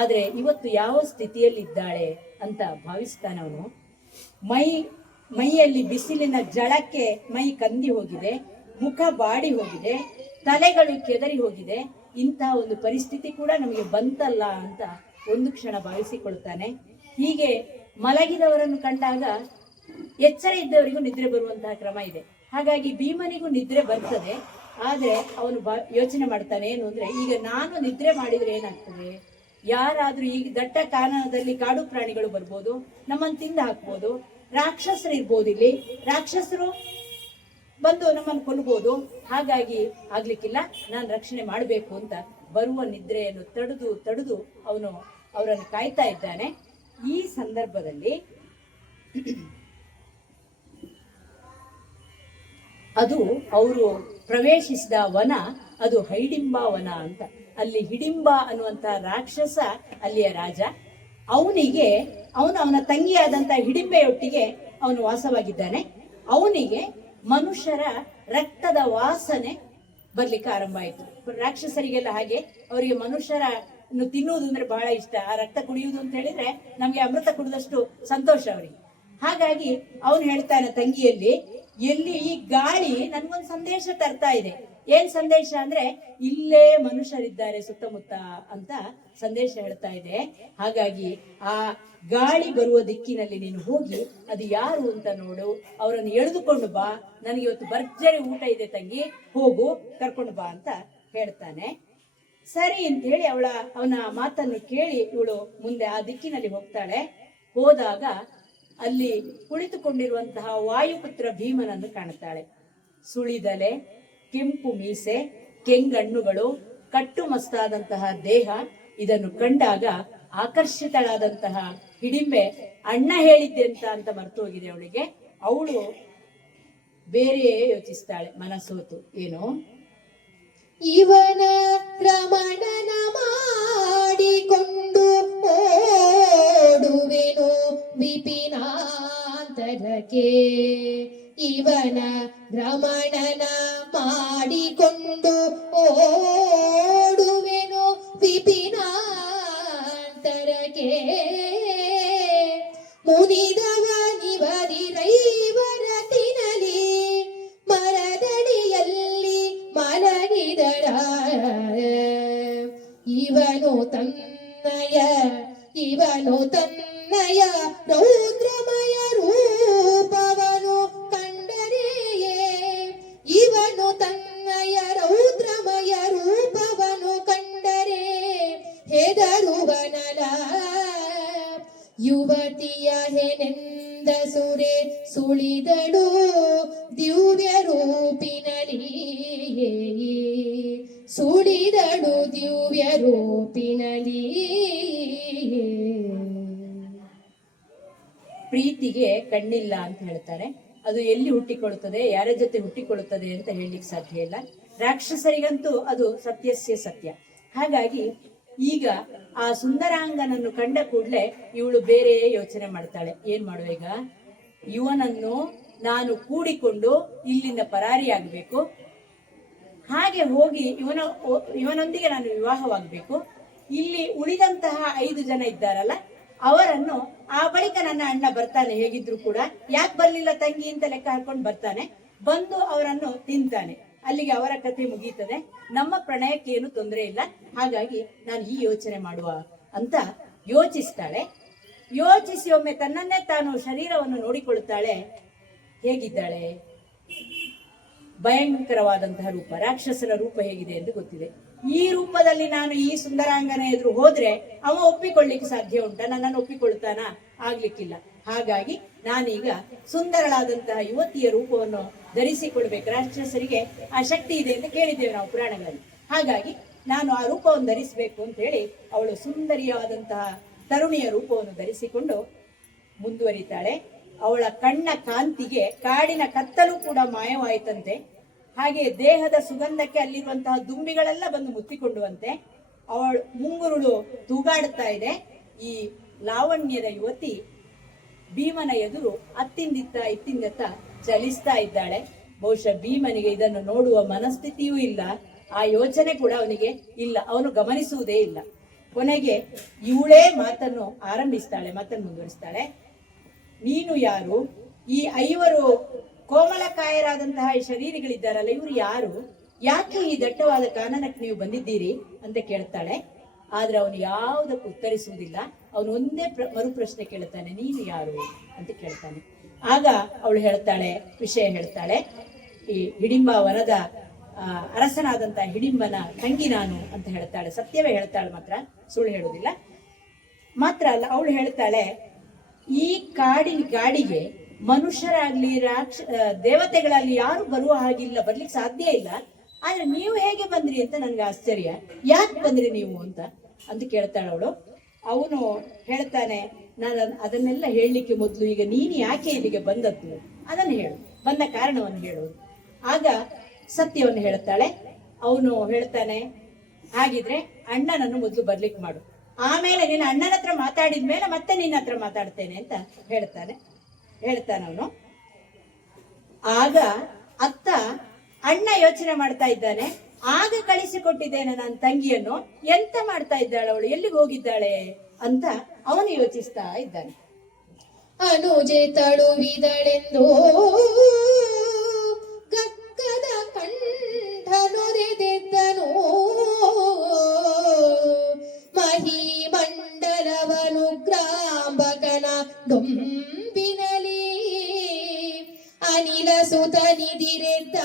ಆದ್ರೆ ಇವತ್ತು ಯಾವ ಸ್ಥಿತಿಯಲ್ಲಿದ್ದಾಳೆ ಅಂತ ಭಾವಿಸ್ತಾನೆ ಅವನು. ಮೈಯಲ್ಲಿ ಬಿಸಿಲಿನ ಜಳಕ್ಕೆ ಮೈ ಕಂದಿ ಹೋಗಿದೆ, ಮುಖ ಬಾಡಿ ಹೋಗಿದೆ, ತಲೆಗಳು ಕೆದರಿ ಹೋಗಿದೆ. ಇಂತಹ ಒಂದು ಪರಿಸ್ಥಿತಿ ಕೂಡ ನಮಗೆ ಬಂತಲ್ಲ ಅಂತ ಒಂದು ಕ್ಷಣ ಭಾವಿಸಿಕೊಳ್ತಾನೆ. ಹೀಗೆ ಮಲಗಿದವರನ್ನು ಕಂಡಾಗ ಎಚ್ಚರ ಇದ್ದವರಿಗೂ ನಿದ್ರೆ ಬರುವಂತಹ ಕ್ರಮ ಇದೆ. ಹಾಗಾಗಿ ಭೀಮನಿಗೂ ನಿದ್ರೆ ಬರ್ತದೆ. ಆದ್ರೆ ಅವನು ಯೋಚನೆ ಮಾಡ್ತಾನೆ, ಏನು ಅಂದ್ರೆ, ಈಗ ನಾನು ನಿದ್ರೆ ಮಾಡಿದ್ರೆ ಏನಾಗ್ತದೆ, ಯಾರಾದ್ರೂ ಈಗ ದಟ್ಟ ಕಾನನದಲ್ಲಿ ಕಾಡು ಪ್ರಾಣಿಗಳು ಬರ್ಬೋದು, ನಮ್ಮನ್ನು ತಿಂದು ಹಾಕ್ಬೋದು, ರಾಕ್ಷಸರು ಇರ್ಬೋದು, ಇಲ್ಲಿ ರಾಕ್ಷಸರು ಬಂದು ನಮ್ಮನ್ನು ಕೊಲ್ಲಬಹುದು. ಹಾಗಾಗಿ ಆಗ್ಲಿಕ್ಕಿಲ್ಲ, ನಾನು ರಕ್ಷಣೆ ಮಾಡಬೇಕು ಅಂತ ಬರುವ ನಿದ್ರೆಯನ್ನು ತಡೆದು ಅವನು ಅವರನ್ನು ಕಾಯ್ತಾ ಇದ್ದಾನೆ. ಈ ಸಂದರ್ಭದಲ್ಲಿ ಅದು ಅವರು ಪ್ರವೇಶಿಸಿದ ವನ, ಅದು ಹೈಡಿಂಬ ವನ ಅಂತ. ಅಲ್ಲಿ ಹಿಡಿಂಬ ಅನ್ನುವಂತ ರಾಕ್ಷಸ ಅಲ್ಲಿಯ ರಾಜ. ಅವನ ತಂಗಿಯಾದಂತಹ ಹಿಡಿಂಬೆಯೊಟ್ಟಿಗೆ ಅವನು ವಾಸವಾಗಿದ್ದಾನೆ. ಅವನಿಗೆ ಮನುಷ್ಯರ ರಕ್ತದ ವಾಸನೆ ಬರ್ಲಿಕ್ಕೆ ಆರಂಭ ಆಯಿತು. ರಾಕ್ಷಸರಿಗೆಲ್ಲ ಹಾಗೆ, ಅವರಿಗೆ ಮನುಷ್ಯರನ್ನು ತಿನ್ನುವುದು ಅಂದ್ರೆ ಬಹಳ ಇಷ್ಟ. ಆ ರಕ್ತ ಕುಡಿಯುವುದು ಅಂತ ಹೇಳಿದ್ರೆ ನಮ್ಗೆ ಅಮೃತ ಕುಡಿದಷ್ಟು ಸಂತೋಷ ಅವರಿಗೆ. ಹಾಗಾಗಿ ಅವನು ಹೇಳ್ತಾನೆ ತಂಗಿಯಲ್ಲಿ, ಎಲ್ಲಿ ಈ ಗಾಳಿ ನನ್ಗೊಂದು ಸಂದೇಶ ತರ್ತಾ ಇದೆ. ಏನ್ ಸಂದೇಶ ಅಂದ್ರೆ, ಇಲ್ಲೇ ಮನುಷ್ಯರಿದ್ದಾರೆ ಸುತ್ತಮುತ್ತ ಅಂತ ಸಂದೇಶ ಹೇಳ್ತಾ ಇದೆ. ಹಾಗಾಗಿ ಆ ಗಾಳಿ ಬರುವ ದಿಕ್ಕಿನಲ್ಲಿ ನೀನು ಹೋಗಿ ಅದು ಯಾರು ಅಂತ ನೋಡು, ಅವರನ್ನು ಎಳೆದುಕೊಂಡು ಬಾ, ನನಗೆ ಇವತ್ತು ಭರ್ಜರಿ ಊಟ ಇದೆ ತಂಗಿ, ಹೋಗು ಕರ್ಕೊಂಡು ಬಾ ಅಂತ ಹೇಳ್ತಾನೆ. ಸರಿ ಅಂತ ಹೇಳಿ ಅವನ ಮಾತನ್ನು ಕೇಳಿ ಇವಳು ಮುಂದೆ ಆ ದಿಕ್ಕಿನಲ್ಲಿ ಹೋಗ್ತಾಳೆ. ಹೋದಾಗ ಅಲ್ಲಿ ಕುಳಿತುಕೊಂಡಿರುವಂತಹ ವಾಯುಪುತ್ರ ಭೀಮನನ್ನು ಕಾಣುತ್ತಾಳೆ. ಸುಳಿದಲೆ, ಕೆಂಪು ಮೀಸೆ, ಕೆಂಗಣ್ಣುಗಳು, ಕಟ್ಟು ಮಸ್ತಾದಂತಹ ದೇಹ. ಇದನ್ನು ಕಂಡಾಗ ಆಕರ್ಷಿತಳಾದಂತಹ ಹಿಡಿಂಬೆ ಅಣ್ಣ ಹೇಳಿದ್ದೆ ಅಂತ ಮರೆತು ಹೋಗಿದೆ ಅವಳಿಗೆ. ಅವಳು ಬೇರೆಯೇ ಯೋಚಿಸ್ತಾಳೆ ಮನಸ್ಸೋತು. ಏನು? ಇವನ ರಮಣನ ಮಾಡಿಕೊಂಡು ಓಡುವೆನು ವಿಪಿನಾಂತರಕ್ಕೆ. ಇವನ ರಮಣನ ಮಾಡಿಕೊಂಡು ಓಡುವೆನು ವಿಪಿನಾಂತರಕ್ಕೆ. ಮುನಿದವ ನಿವರಿರೈವರ ತಿನ್ನಲಿ ಮರದಡಿಯಲ್ಲಿ ಮಲಗಿದರ. ಇವನು ತನ್ನಯ ರೌದ್ರಮಯ ರೂಪವನು ಕಂಡರೆಯೇ. ಇವನು ತನ್ನಯ ರೌದ್ರಮಯ ರೂಪವನು ಕಂಡರೆ ಹೆದರುವನಲ. ಯುವತಿಯ ಹೆನೆಂದ ಸುರೆ ಸುಳಿದಳು ದಿವ್ಯ ರೂಪಿನಲಿ. ಸುಳಿದಳು ದಿವ್ಯ ರೂಪಿನಲಿ. ಪ್ರೀತಿಗೆ ಕಣ್ಣಿಲ್ಲ ಅಂತ ಹೇಳ್ತಾರೆ. ಅದು ಎಲ್ಲಿ ಹುಟ್ಟಿಕೊಳ್ಳುತ್ತದೆ, ಯಾರ ಜೊತೆ ಹುಟ್ಟಿಕೊಳ್ಳುತ್ತದೆ ಅಂತ ಹೇಳಲಿಕ್ಕೆ ಸಾಧ್ಯ ಇಲ್ಲ. ರಾಕ್ಷಸರಿಗಂತೂ ಅದು ಸತ್ಯಸ್ಯ ಸತ್ಯ. ಹಾಗಾಗಿ ಈಗ ಆ ಸುಂದರಾಂಗನನ್ನು ಕಂಡ ಕೂಡಲೇ ಇವಳು ಬೇರೆ ಯೋಚನೆ ಮಾಡ್ತಾಳೆ. ಏನ್ ಮಾಡುವ ಈಗ? ಇವನನ್ನು ನಾನು ಕೂಡಿಕೊಂಡು ಇಲ್ಲಿಂದ ಪರಾರಿಯಾಗಬೇಕು, ಹಾಗೆ ಹೋಗಿ ಇವನೊಂದಿಗೆ ನಾನು ವಿವಾಹವಾಗಬೇಕು. ಇಲ್ಲಿ ಉಳಿದಂತಹ 5 ಜನ ಇದ್ದಾರಲ್ಲ ಅವರನ್ನು ಆ ಬಳಿಕ ನನ್ನ ಅಣ್ಣ ಬರ್ತಾನೆ, ಹೇಗಿದ್ರು ಕೂಡ ಯಾಕೆ ಬರ್ಲಿಲ್ಲ ತಂಗಿ ಅಂತ ಲೆಕ್ಕ ಹಾಕೊಂಡು ಬರ್ತಾನೆ, ಬಂದು ಅವರನ್ನು ತಿಂತಾನೆ. ಅಲ್ಲಿಗೆ ಅವರ ಕಥೆ ಮುಗೀತದೆ, ನಮ್ಮ ಪ್ರಣಯಕ್ಕೆ ಏನು ತೊಂದರೆ ಇಲ್ಲ. ಹಾಗಾಗಿ ನಾನು ಈ ಯೋಚನೆ ಮಾಡುವ ಅಂತ ಯೋಚಿಸ್ತಾಳೆ. ಯೋಚಿಸಿ ಒಮ್ಮೆ ತನ್ನನ್ನೇ ತಾನು ಶರೀರವನ್ನು ನೋಡಿಕೊಳ್ಳುತ್ತಾಳೆ. ಹೇಗಿದ್ದಾಳೆ? ಭಯಂಕರವಾದಂತಹ ರೂಪ, ರಾಕ್ಷಸನ ರೂಪ ಹೇಗಿದೆ ಎಂದು ಗೊತ್ತಿದೆ. ಈ ರೂಪದಲ್ಲಿ ನಾನು ಈ ಸುಂದರಾಂಗನ ಎದುರು ಹೋದ್ರೆ ಅವ ಒಪ್ಪಿಕೊಳ್ಳಿಕ್ಕೆ ಸಾಧ್ಯ ಉಂಟಾ? ನನ್ನನ್ನು ಒಪ್ಪಿಕೊಳ್ತಾನ? ಆಗ್ಲಿಕ್ಕಿಲ್ಲ. ಹಾಗಾಗಿ ನಾನೀಗ ಸುಂದರಳಾದಂತಹ ಯುವತಿಯ ರೂಪವನ್ನು ಧರಿಸಿಕೊಳ್ಬೇಕು. ರಾಕ್ಷಸರಿಗೆ ಆ ಶಕ್ತಿ ಇದೆ ಅಂತ ಕೇಳಿದ್ದೇವೆ ನಾವು ಪುರಾಣಗಳಲ್ಲಿ. ಹಾಗಾಗಿ ನಾನು ಆ ರೂಪವನ್ನು ಧರಿಸಬೇಕು ಅಂತ ಹೇಳಿ ಅವಳು ಸುಂದರಿಯಾದಂತಹ ತರುಣಿಯ ರೂಪವನ್ನು ಧರಿಸಿಕೊಂಡು ಮುಂದುವರಿತಾಳೆ. ಅವಳ ಕಣ್ಣ ಕಾಂತಿಗೆ ಕಾಡಿನ ಕತ್ತಲು ಕೂಡ ಮಾಯವಾಯಿತಂತೆ. ಹಾಗೆ ದೇಹದ ಸುಗಂಧಕ್ಕೆ ಅಲ್ಲಿರುವಂತಹ ದುಂಬಿಗಳೆಲ್ಲ ಬಂದು ಮುತ್ತಿಕೊಂಡುವಂತೆ. ಅವಳು ಮುಂಗುರುಳು ತೂಗಾಡುತ್ತಾ ಇದೆ. ಈ ಲಾವಣ್ಯದ ಯುವತಿ ಭೀಮನ ಎದುರು ಇತ್ತಿಂದತ್ತ ಚಲಿಸ್ತಾ ಇದ್ದಾಳೆ. ಬಹುಶಃ ಭೀಮನಿಗೆ ಇದನ್ನು ನೋಡುವ ಮನಸ್ಥಿತಿಯೂ ಇಲ್ಲ, ಆ ಯೋಚನೆ ಕೂಡ ಅವನಿಗೆ ಇಲ್ಲ, ಅವನು ಗಮನಿಸುವುದೇ ಇಲ್ಲ. ಕೊನೆಗೆ ಇವಳೇ ಮಾತನ್ನು ಮುಂದುವರಿಸ್ತಾಳೆ. ನೀನು ಯಾರು? ಈ 5 ಕೋಮಲಕಾಯರಾದಂತಹ ಈ ಶರೀರಗಳಿದ್ದಾರಲ್ಲ, ಇವರು ಯಾರು? ಯಾಕೆ ಈ ದಟ್ಟವಾದ ಕಾನನಕ್ಕೆ ನೀವು ಬಂದಿದ್ದೀರಿ ಅಂತ ಕೇಳ್ತಾಳೆ. ಆದ್ರೆ ಅವನು ಯಾವುದಕ್ಕೂ ಉತ್ತರಿಸುವುದಿಲ್ಲ. ಅವನು ಒಂದೇ ಮರುಪ್ರಶ್ನೆ ಕೇಳ್ತಾನೆ, ನೀನು ಯಾರು ಅಂತ ಕೇಳ್ತಾನೆ. ಆಗ ಅವಳು ವಿಷಯ ಹೇಳ್ತಾಳೆ. ಈ ಹಿಡಿಂಬ ವನದ ಅರಸನಾದಂತಹ ಹಿಡಿಂಬನ ತಂಗಿ ನಾನು ಅಂತ ಹೇಳ್ತಾಳೆ. ಸತ್ಯವೇ ಹೇಳ್ತಾಳೆ, ಮಾತ್ರ ಸುಳ್ಳು ಹೇಳುವುದಿಲ್ಲ. ಮಾತ್ರ ಅಲ್ಲ, ಅವಳು ಹೇಳ್ತಾಳೆ, ಈ ಗಾಡಿಗೆ ಮನುಷ್ಯರಾಗ್ಲಿ ದೇವತೆಗಳಲ್ಲಿ ಯಾರು ಬರುವ ಹಾಗಿಲ್ಲ, ಬರ್ಲಿಕ್ಕೆ ಸಾಧ್ಯ ಇಲ್ಲ. ಆದ್ರೆ ನೀವು ಹೇಗೆ ಬಂದ್ರಿ ಅಂತ ನನ್ಗೆ ಆಶ್ಚರ್ಯ. ಯಾಕೆ ಬಂದ್ರಿ ನೀವು ಅಂತ ಕೇಳ್ತಾಳೆ ಅವಳು. ಅವನು ಹೇಳ್ತಾನೆ, ನಾನು ಅದನ್ನೆಲ್ಲ ಹೇಳಲಿಕ್ಕೆ ಮೊದಲು ಈಗ ನೀನು ಯಾಕೆ ಇಲ್ಲಿಗೆ ಬಂದದ್ದು ಅದನ್ನು ಹೇಳು, ಬಂದ ಕಾರಣವನ್ನು ಹೇಳು. ಆಗ ಸತ್ಯವನ್ನು ಹೇಳ್ತಾಳೆ. ಅವನು ಹೇಳ್ತಾನೆ, ಹಾಗಿದ್ರೆ ಅಣ್ಣನನ್ನು ಮೊದಲು ಬರ್ಲಿಕ್ಕೆ ಮಾಡು, ಆಮೇಲೆ ನಿನ್ನ ಅಣ್ಣನ ಹತ್ರ ಮಾತಾಡಿದ್ಮೇಲೆ ಮತ್ತೆ ನಿನ್ನ ಹತ್ರ ಮಾತಾಡ್ತೇನೆ ಅಂತ ಹೇಳ್ತಾನವನು. ಆಗ ಅತ್ತ ಅಣ್ಣ ಯೋಚನೆ ಮಾಡ್ತಾ ಇದ್ದಾನೆ, ಆಗ ಕಳಿಸಿಕೊಟ್ಟಿದ್ದೇನೆ ನನ್ನ ತಂಗಿಯನ್ನು, ಎಂತ ಮಾಡ್ತಾ ಇದ್ದಾಳೆ ಅವಳು, ಎಲ್ಲಿಗೆ ಹೋಗಿದ್ದಾಳೆ ಅಂತ ಅವನು ಯೋಚಿಸ್ತಾ ಇದ್ದಾನೆ. ಅನುಜೆ ತಳುವಿದಳೆಂದು ಗಕ್ಕದ ಕಂಠನುರಿದಿದ್ದನು. ಮಹಿಮಂಡಲವನು ಗ್ರಾಂಬಕನ ಡೊಂಬಿನಲಿ ಅನಿಲ ಸುತನಿದಿರೆದ್ದ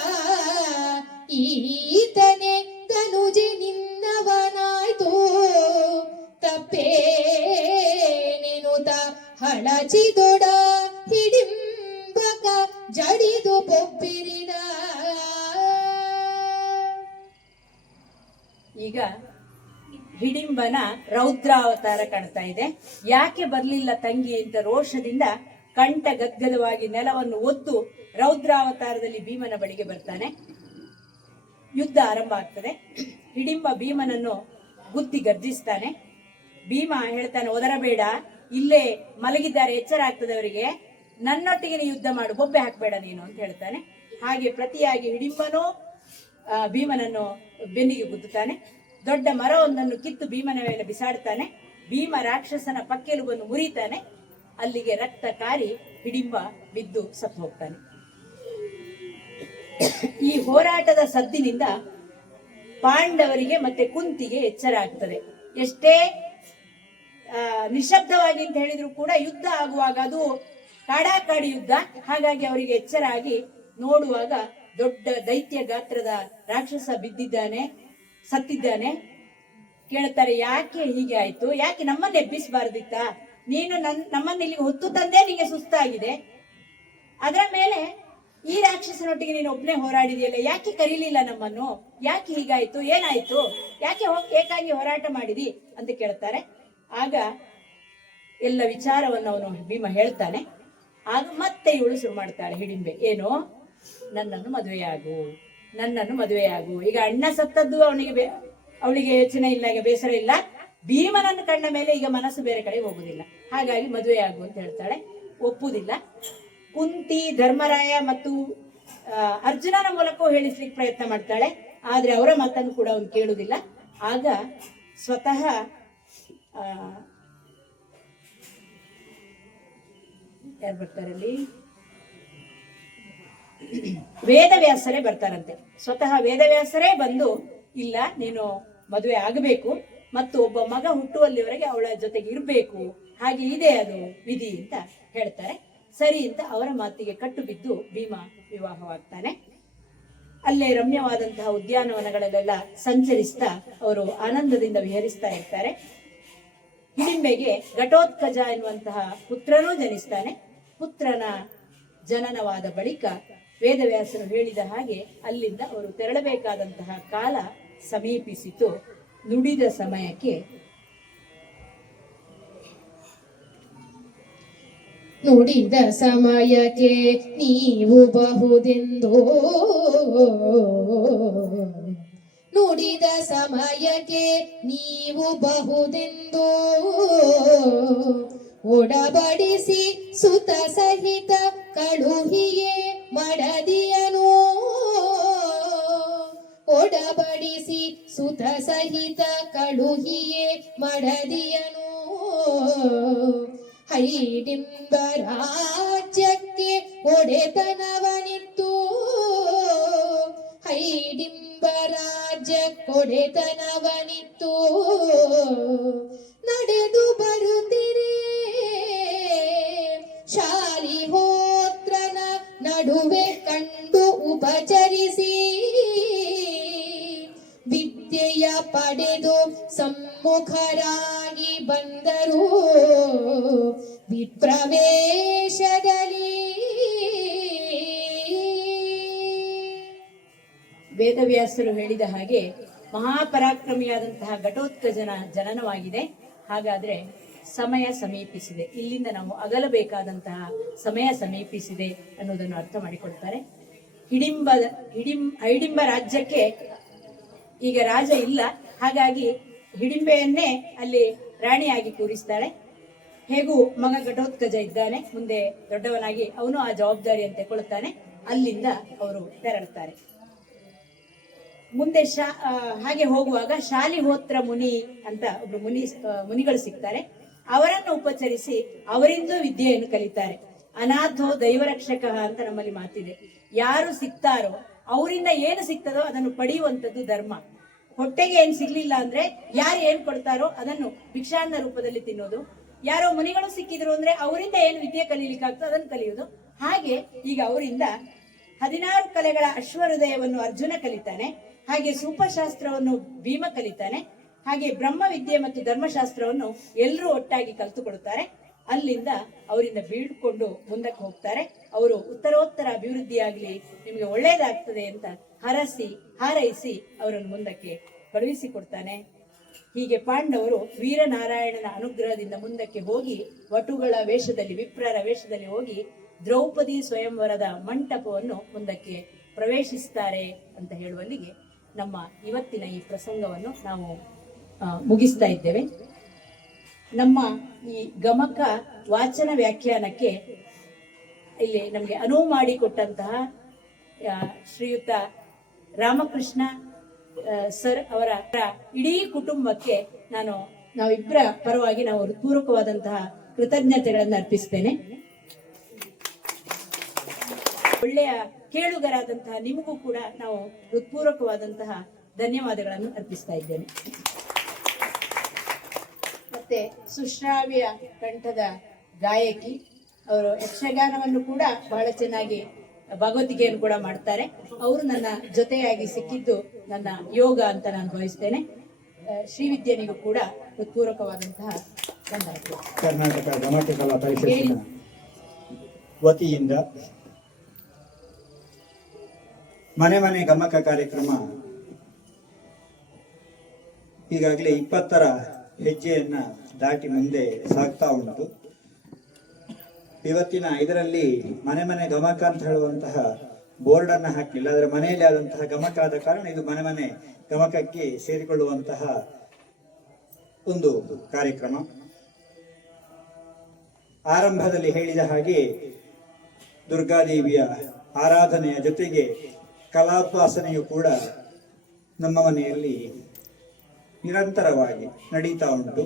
ಈತನೆ ತನುಜೆ ನಿನ್ನವನಾಯ್ತು. ತಪ್ಪೇನೆನುತ ಹಳಚಿದೊಡ ಹಿಡಿಂಬಕ ಜಡಿದು ಪೊಬ್ಬಿರಿದ. ಈಗ ಹಿಡಿಂಬನ ರೌದ್ರಾವತಾರ ಕಾಣ್ತಾ ಇದೆ. ಯಾಕೆ ಬರ್ಲಿಲ್ಲ ತಂಗಿ ಅಂತ ರೋಷದಿಂದ ಕಂಠ ಗದ್ಗದವಾಗಿ ನೆಲವನ್ನು ಒದ್ದು ರೌದ್ರಾವತಾರದಲ್ಲಿ ಭೀಮನ ಬಳಿಗೆ ಬರ್ತಾನೆ. ಯುದ್ಧ ಆರಂಭ ಆಗ್ತದೆ. ಹಿಡಿಂಬ ಭೀಮನನ್ನು ಗುದ್ದಿ ಗರ್ಜಿಸ್ತಾನೆ. ಭೀಮ ಹೇಳ್ತಾನೆ, ಒದರಬೇಡ, ಇಲ್ಲೇ ಮಲಗಿದ್ದಾರೆ, ಎಚ್ಚರ ಆಗ್ತದೆ ಅವರಿಗೆ, ನನ್ನೊಟ್ಟಿಗೆ ಯುದ್ಧ ಮಾಡು, ಬೊಬ್ಬೆ ಹಾಕಬೇಡ ನೀನು ಅಂತ ಹೇಳ್ತಾನೆ. ಹಾಗೆ ಪ್ರತಿಯಾಗಿ ಹಿಡಿಂಬನೂ ಭೀಮನನ್ನು ಬೆನ್ನಿಗೆ ಗುದ್ದುತ್ತಾನೆ. ದೊಡ್ಡ ಮರವೊಂದನ್ನು ಕಿತ್ತು ಭೀಮನ ಮೇಲೆ ಬಿಸಾಡ್ತಾನೆ. ಭೀಮ ರಾಕ್ಷಸನ ಪಕ್ಕೆಲುಬನ್ನು ಮುರಿತಾನೆ. ಅಲ್ಲಿಗೆ ರಕ್ತ ಕಾರಿ ಹಿಡಿಂಬ ಬಿದ್ದು ಸತ್ತು ಹೋಗ್ತಾನೆ. ಈ ಹೋರಾಟದ ಸದ್ದಿನಿಂದ ಪಾಂಡವರಿಗೆ ಮತ್ತೆ ಕುಂತಿಗೆ ಎಚ್ಚರ ಆಗ್ತದೆ. ಎಷ್ಟೇ ನಿಶಬ್ದವಾಗಿ ಅಂತ ಹೇಳಿದ್ರು ಕೂಡ ಯುದ್ಧ ಆಗುವಾಗ ಅದು ಕಾಡಾಕಾಡಿ ಯುದ್ಧ. ಹಾಗಾಗಿ ಅವರಿಗೆ ಎಚ್ಚರ ಆಗಿ ನೋಡುವಾಗ ದೊಡ್ಡ ದೈತ್ಯ ಗಾತ್ರದ ರಾಕ್ಷಸ ಬಿದ್ದಿದ್ದಾನೆ, ಸತ್ತಿದ್ದಾನೆ. ಕೇಳ್ತಾರೆ, ಯಾಕೆ ಹೀಗೆ ಆಯ್ತು? ಯಾಕೆ ನಮ್ಮನ್ನ ಎಬ್ಬಿಸಬಾರ್ದಿತ್ತ? ನೀನು ನಮ್ಮನ್ನ ಇಲ್ಲಿಗೆ ಹೊತ್ತು ತಂದೆ, ನಿಮಗೆ ಸುಸ್ತಾಗಿದೆ. ಅದರ ಮೇಲೆ ಈ ರಾಕ್ಷಸನೊಟ್ಟಿಗೆ ನೀನು ಒಬ್ಬನೇ ಹೋರಾಡಿದೆಯಲ್ಲ, ಯಾಕೆ ಕರೀಲಿಲ್ಲ ನಮ್ಮನ್ನು? ಯಾಕೆ ಹೀಗಾಯ್ತು? ಏನಾಯ್ತು? ಯಾಕೆ ಏಕಾಗಿ ಹೋರಾಟ ಮಾಡಿದಿ ಅಂತ ಕೇಳ್ತಾರೆ. ಆಗ ಎಲ್ಲ ವಿಚಾರವನ್ನು ಅವನು ಭೀಮ ಹೇಳ್ತಾನೆ. ಆಗ ಮತ್ತೆ ಇವಳು ಶುರು ಮಾಡ್ತಾಳೆ, ಹಿಡಿಂಬೆ, ಏನು, ನನ್ನನ್ನು ಮದುವೆಯಾಗು. ಈಗ ಅಣ್ಣ ಸತ್ತದ್ದು ಅವಳಿಗೆ ಯೋಚನೆ ಇಲ್ಲ, ಈಗ ಬೇಸರ ಇಲ್ಲ. ಭೀಮನನ್ನು ಕಂಡ ಮೇಲೆ ಈಗ ಮನಸ್ಸು ಬೇರೆ ಕಡೆ ಹೋಗುದಿಲ್ಲ. ಹಾಗಾಗಿ ಮದುವೆಯಾಗು ಅಂತ ಹೇಳ್ತಾಳೆ. ಒಪ್ಪುದಿಲ್ಲ. ಕುಂತಿ, ಧರ್ಮರಾಯ ಮತ್ತು ಅರ್ಜುನನ ಮೂಲಕ ಹೇಳಿಸ್ಲಿಕ್ಕೆ ಪ್ರಯತ್ನ ಮಾಡ್ತಾಳೆ. ಆದ್ರೆ ಅವರ ಮಾತನ್ನು ಕೂಡ ಅವನು ಕೇಳುವುದಿಲ್ಲ. ಆಗ ಸ್ವತಃ ಯಾರು ಬರ್ತಾರಲ್ಲಿ, ವೇದವ್ಯಾಸರೇ ಬರ್ತಾರಂತೆ. ಸ್ವತಃ ವೇದವ್ಯಾಸರೇ ಬಂದು, ಇಲ್ಲ, ನೀನು ಮದುವೆ ಆಗಬೇಕು ಮತ್ತು ಒಬ್ಬ ಮಗ ಹುಟ್ಟುವಲ್ಲಿವರೆಗೆ ಅವಳ ಜೊತೆಗೆ ಇರಬೇಕು, ಹಾಗೆ ಇದೆ ಅದು ವಿಧಿ ಅಂತ ಹೇಳ್ತಾರೆ. ಸರಿ ಅಂತ ಅವರ ಮಾತಿಗೆ ಕಟ್ಟು ಬಿದ್ದು ಭೀಮ ವಿವಾಹವಾಗ್ತಾನೆ. ಅಲ್ಲೇ ರಮ್ಯವಾದಂತಹ ಉದ್ಯಾನವನಗಳಲ್ಲೆಲ್ಲ ಸಂಚರಿಸ್ತಾ ಅವರು ಆನಂದದಿಂದ ವಿಹರಿಸ್ತಾ ಇರ್ತಾರೆ. ಹಿಡಿಂಬೆಗೆ ಘಟೋತ್ಕಜ ಎನ್ನುವಂತಹ ಪುತ್ರನೂ ಜನಿಸ್ತಾನೆ. ಪುತ್ರನ ಜನನವಾದ ಬಳಿಕ ವೇದವ್ಯಾಸರು ಹೇಳಿದ ಹಾಗೆ ಅಲ್ಲಿಂದ ಅವರು ತೆರಳಬೇಕಾದಂತಹ ಕಾಲ ಸಮೀಪಿಸಿತು. ನುಡಿದ ಸಮಯಕ್ಕೆ ನೀವು ಬಹುದೆಂದೋ, ನುಡಿದ ಸಮಯಕ್ಕೆ ನೀವು ಬಹುದೆಂದೋ, ಒಡಬಡಿಸಿ ಸುತ ಸಹಿತ ಕಳುಹಿಯೇ ಮಡದಿಯನು, ಒಡಬಡಿಸಿ ಸುತ ಸಹಿತ ಕಳುಹಿಯೇ ಮಡದಿಯನು. ಹೈಡಿಂಬ ರಾಜ್ಯಕ್ಕೆ ಒಡೆತನವನಿತ್ತು, ಹೈಡಿಂಬ ರಾಜ್ಯಕ್ಕೊಡೆತನವನಿತ್ತು. ನಡೆದು ಬರುತ್ತಿರೇ ಶಾಲಿಹೋತ್ರನ ನಡುವೆ ಕಂಡು ಉಪಚರಿಸಿ, ವಿದ್ಯೆಯ ಪಡೆದು ಸಮ್ಮುಖರಾಗಿ ಬಂದರು ವಿಪ್ರವೇಶದಲ್ಲಿ. ವೇದವ್ಯಾಸರು ಹೇಳಿದ ಹಾಗೆ ಮಹಾಪರಾಕ್ರಮಿಯಾದಂತಹ ಘಟೋತ್ಕಜನ ಜನನವಾಗಿದೆ. ಹಾಗಾದ್ರೆ ಸಮಯ ಸಮೀಪಿಸಿದೆ, ಇಲ್ಲಿಂದ ನಾವು ಅಗಲಬೇಕಾದಂತಹ ಸಮಯ ಸಮೀಪಿಸಿದೆ ಅನ್ನೋದನ್ನು ಅರ್ಥ ಮಾಡಿಕೊಡ್ತಾರೆ. ಹೈಡಿಂಬ ರಾಜ್ಯಕ್ಕೆ ಈಗ ರಾಜ ಇಲ್ಲ. ಹಾಗಾಗಿ ಹಿಡಿಂಬೆಯನ್ನೇ ಅಲ್ಲಿ ರಾಣಿಯಾಗಿ ಕೂರಿಸ್ತಾಳೆ. ಹೇಗೂ ಮಗ ಘಟೋತ್ಕಜ ಇದ್ದಾನೆ, ಮುಂದೆ ದೊಡ್ಡವನಾಗಿ ಅವನು ಆ ಜವಾಬ್ದಾರಿಯನ್ನು ತಗೊಳ್ತಾನೆ. ಅಲ್ಲಿಂದ ಅವರು ತೆರಳುತ್ತಾರೆ. ಮುಂದೆ ಹಾಗೆ ಹೋಗುವಾಗ ಶಾಲಿಹೋತ್ರ ಮುನಿ ಅಂತ ಒಬ್ರು ಮುನಿಗಳು ಸಿಗ್ತಾರೆ. ಅವರನ್ನು ಉಪಚರಿಸಿ ಅವರಿಂದ ವಿದ್ಯೆಯನ್ನು ಕಲಿತಾರೆ. ಅನಾಥೋ ದೈವರಕ್ಷಕ ಅಂತ ನಮ್ಮಲ್ಲಿ ಮಾತಿದೆ. ಯಾರು ಸಿಗ್ತಾರೋ ಅವರಿಂದ ಏನು ಸಿಗ್ತದೋ ಅದನ್ನು ಪಡೆಯುವಂಥದ್ದು ಧರ್ಮ. ಹೊಟ್ಟೆಗೆ ಏನ್ ಸಿಗ್ಲಿಲ್ಲ ಅಂದ್ರೆ ಯಾರು ಏನ್ ಕೊಡ್ತಾರೋ ಅದನ್ನು ಭಿಕ್ಷಾನ್ನ ರೂಪದಲ್ಲಿ ತಿನ್ನೋದು. ಯಾರೋ ಮುನಿಗಳು ಸಿಕ್ಕಿದ್ರು ಅಂದ್ರೆ ಅವರಿಂದ ಏನು ವಿದ್ಯೆ ಕಲೀಲಿಕ್ಕಾಗ್ತೋ ಅದನ್ನು ಕಲಿಯೋದು. ಹಾಗೆ ಈಗ ಅವರಿಂದ 16 ಕಲೆಗಳ ಅಶ್ವಹೃದಯವನ್ನು ಅರ್ಜುನ ಕಲಿತಾನೆ. ಹಾಗೆ ಸೂಪಶಾಸ್ತ್ರವನ್ನು ಭೀಮ ಕಲಿತಾನೆ. ಹಾಗೆ ಬ್ರಹ್ಮ ವಿದ್ಯೆ ಮತ್ತು ಧರ್ಮಶಾಸ್ತ್ರವನ್ನು ಎಲ್ಲರೂ ಒಟ್ಟಾಗಿ ಕಲಿತುಕೊಳ್ತಾರೆ. ಅಲ್ಲಿಂದ ಅವರಿಂದ ಬೀಳ್ಕೊಂಡು ಮುಂದಕ್ಕೆ ಹೋಗ್ತಾರೆ. ಅವರು ಉತ್ತರೋತ್ತರ ಅಭಿವೃದ್ಧಿಯಾಗಲಿ, ನಿಮಗೆ ಒಳ್ಳೇದಾಗ್ತದೆ ಅಂತ ಹರಸಿ ಹಾರೈಸಿ ಅವರನ್ನು ಮುಂದಕ್ಕೆ ಕಳುಹಿಸಿಕೊಡ್ತಾನೆ. ಹೀಗೆ ಪಾಂಡವರು ವೀರನಾರಾಯಣನ ಅನುಗ್ರಹದಿಂದ ಮುಂದಕ್ಕೆ ಹೋಗಿ ವಟುಗಳ ವೇಷದಲ್ಲಿ, ವಿಪ್ರರ ವೇಷದಲ್ಲಿ ಹೋಗಿ ದ್ರೌಪದಿ ಸ್ವಯಂವರದ ಮಂಟಪವನ್ನು ಮುಂದಕ್ಕೆ ಪ್ರವೇಶಿಸ್ತಾರೆ ಅಂತ ಹೇಳುವಲ್ಲಿಗೆ ನಮ್ಮ ಇವತ್ತಿನ ಈ ಪ್ರಸಂಗವನ್ನು ನಾವು ಮುಗಿಸ್ತಾ ಇದ್ದೇವೆ. ನಮ್ಮ ಈ ಗಮಕ ವಾಚನ ವ್ಯಾಖ್ಯಾನಕ್ಕೆ ಇಲ್ಲಿ ನಮಗೆ ಅನುವು ಮಾಡಿಕೊಟ್ಟಂತಹ ಶ್ರೀಯುತ ರಾಮಕೃಷ್ಣ ಸರ್ ಅವರ ಇಡೀ ಕುಟುಂಬಕ್ಕೆ ನಾವಿಬ್ಬರ ಪರವಾಗಿ ನಾವು ಹೃತ್ಪೂರ್ವಕವಾದಂತಹ ಕೃತಜ್ಞತೆಗಳನ್ನು ಅರ್ಪಿಸ್ತೇನೆ. ಒಳ್ಳೆಯ ಕೇಳುಗರಾದಂತಹ ನಿಮಗೂ ಕೂಡ ನಾವು ಹೃತ್ಪೂರ್ವಕವಾದಂತಹ ಧನ್ಯವಾದಗಳನ್ನು ಅರ್ಪಿಸ್ತಾ ಇದ್ದೇನೆ. ಮತ್ತೆ ಸುಶ್ರಾವ್ಯ ಕಂಠದ ಗಾಯಕಿ, ಅವರು ಯಕ್ಷಗಾನವನ್ನು ಕೂಡ ಬಹಳ ಚೆನ್ನಾಗಿ, ಭಗವತಿಗೆಯನ್ನು ಕೂಡ ಮಾಡ್ತಾರೆ. ಅವರು ನನ್ನ ಜೊತೆಯಾಗಿ ಸಿಕ್ಕಿದ್ದು ನನ್ನ ಯೋಗ ಅಂತ ನಾನು ಭಾವಿಸ್ತೇನೆ. ಶ್ರೀವಿದ್ಯನಿಗೂ ಕೂಡ ಹೃತ್ಪೂರ್ವಕವಾದಂತಹ ಧನ್ಯವಾದಗಳು. ಕರ್ನಾಟಕ ಗಮಕ ಕಲಾ ಪರಿಷತ್ತಿನ ವತಿಯಿಂದ ಮನೆ ಮನೆ ಗಮಕ ಕಾರ್ಯಕ್ರಮ ಈಗಾಗಲೇ 20ರ ಹೆಜ್ಜೆಯನ್ನ ದಾಟಿ ಮುಂದೆ ಸಾಗ್ತಾ ಉಂಟು. ಇವತ್ತಿನ ಇದರಲ್ಲಿ ಮನೆ ಮನೆ ಗಮಕ ಅಂತ ಹೇಳುವಂತಹ ಬೋರ್ಡ್ ಅನ್ನ ಹಾಕಲಿಲ್ಲ, ಆದರೆ ಮನೆಯಲ್ಲಿ ಆದಂತಹ ಗಮಕ ಆದ ಕಾರಣ ಇದು ಮನೆ ಮನೆ ಗಮಕಕ್ಕೆ ಸೇರಿಕೊಳ್ಳುವಂತಹ ಒಂದು ಕಾರ್ಯಕ್ರಮ. ಆರಂಭದಲ್ಲಿ ಹೇಳಿದ ಹಾಗೆ ದುರ್ಗಾದೇವಿಯ ಆರಾಧನೆಯ ಜೊತೆಗೆ ಕಲಾಪಾಸನೆಯು ಕೂಡ ನಮ್ಮ ಮನೆಯಲ್ಲಿ ನಿರಂತರವಾಗಿ ನಡೀತಾ ಉಂಟು.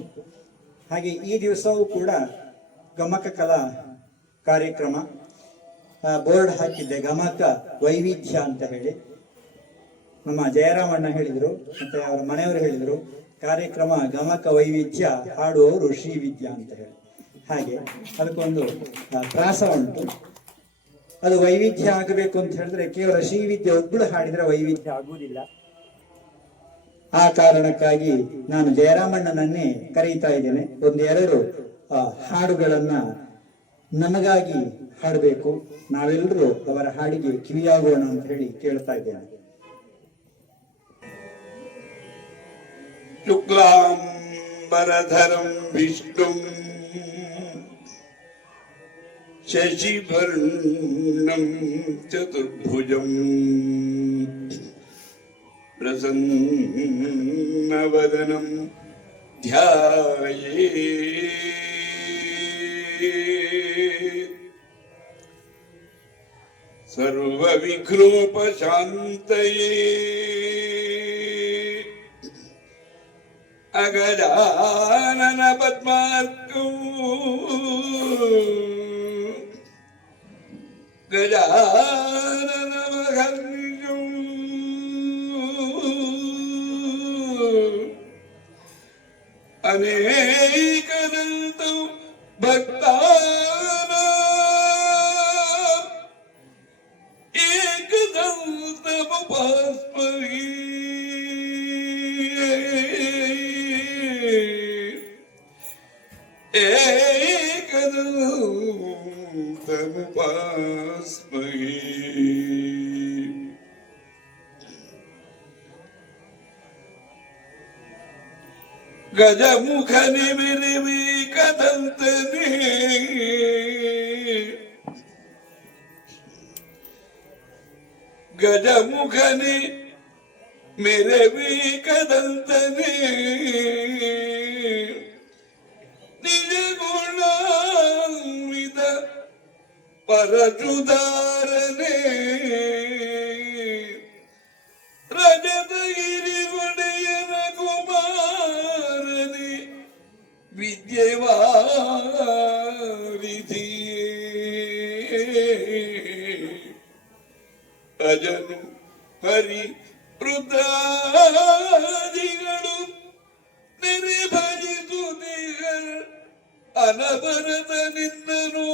ಹಾಗೆ ಈ ದಿವಸವೂ ಕೂಡ ಗಮಕ ಕಲಾ ಕಾರ್ಯಕ್ರಮ ಬೋರ್ಡ್ ಹಾಕಿದ್ದೆ, ಗಮಕ ವೈವಿಧ್ಯ ಅಂತ ಹೇಳಿ. ನಮ್ಮ ಜಯರಾಮಣ್ಣ ಹೇಳಿದರು, ಮತ್ತೆ ಅವರ ಮನೆಯವರು ಹೇಳಿದರು, ಕಾರ್ಯಕ್ರಮ ಗಮಕ ವೈವಿಧ್ಯ, ಹಾಡುವವರು ಶ್ರೀವಿದ್ಯಾ ಅಂತ ಹೇಳಿ. ಹಾಗೆ ಅದಕ್ಕೊಂದು ಪ್ರಾಸ ಉಂಟು. ಅದು ವೈವಿಧ್ಯ ಆಗಬೇಕು ಅಂತ ಹೇಳಿದ್ರೆ ಕೇವಲ ಶ್ರೀವಿದ್ಯೆ ಒಬ್ಬಳು ಹಾಡಿದ್ರೆ ವೈವಿಧ್ಯ ಆಗುವುದಿಲ್ಲ. ಆ ಕಾರಣಕ್ಕಾಗಿ ನಾನು ಜಯರಾಮಣ್ಣನನ್ನೇ ಕರೀತಾ ಇದ್ದೇನೆ. ಒಂದೆರಡು ಹಾಡುಗಳನ್ನ ನಮಗಾಗಿ ಹಾಡಬೇಕು, ನಾವೆಲ್ಲರೂ ಅವರ ಹಾಡಿಗೆ ಕಿವಿಯಾಗೋಣ ಅಂತ ಹೇಳಿ ಕೇಳ್ತಾ ಇದ್ದೇನೆ. ಶುಕ್ಲಾಂಬರಧರಂ ವಿಷ್ಣುಂ ಶಶಿವರ್ಣಂ ಚತುರ್ಭುಜಂ ಪ್ರಸನ್ನವದನಂ ಧ್ಯಾಯೇತ್ ಸರ್ವವಿಘ್ನೋಪಶಾಂತಯೇ ಅಗಜಾನನ ಪದ್ಮಾರ್ಕಂ ಗಜಾನನ ಮಹರ್ನಿಜಂ ಅನೇಕದಂತಂ ಭಕ್ತಾನಾಂ ಏಕದಂತಮುಪಾಸ್ಮಹೇ ಏಕದಂತಮುಪಾಸ್ಮಹೇ. ಗಜಮುಖನೆ ಮೆರೆವೆ ಕದಂತನೆ ಗಜಮುಖನೆ ಮೆರೆವೆ ಕದಂತನೆ ನಿಜ ಗುಣಾನ್ವಿತ ಪರಚುದಾರನೆ ರಜತಗಿರಿ ಒಡೆಯನ ಕುಮಾರನೆ ವಿದ್ಯೆವಾರಿಧಿ ಅಜನು ಹರಿ ರುದ್ರಾದಿಗಳು ನೆರೆ ಭಜಿಸುತ್ತಿಗಳ ಅನವರತ ನಿಂದನು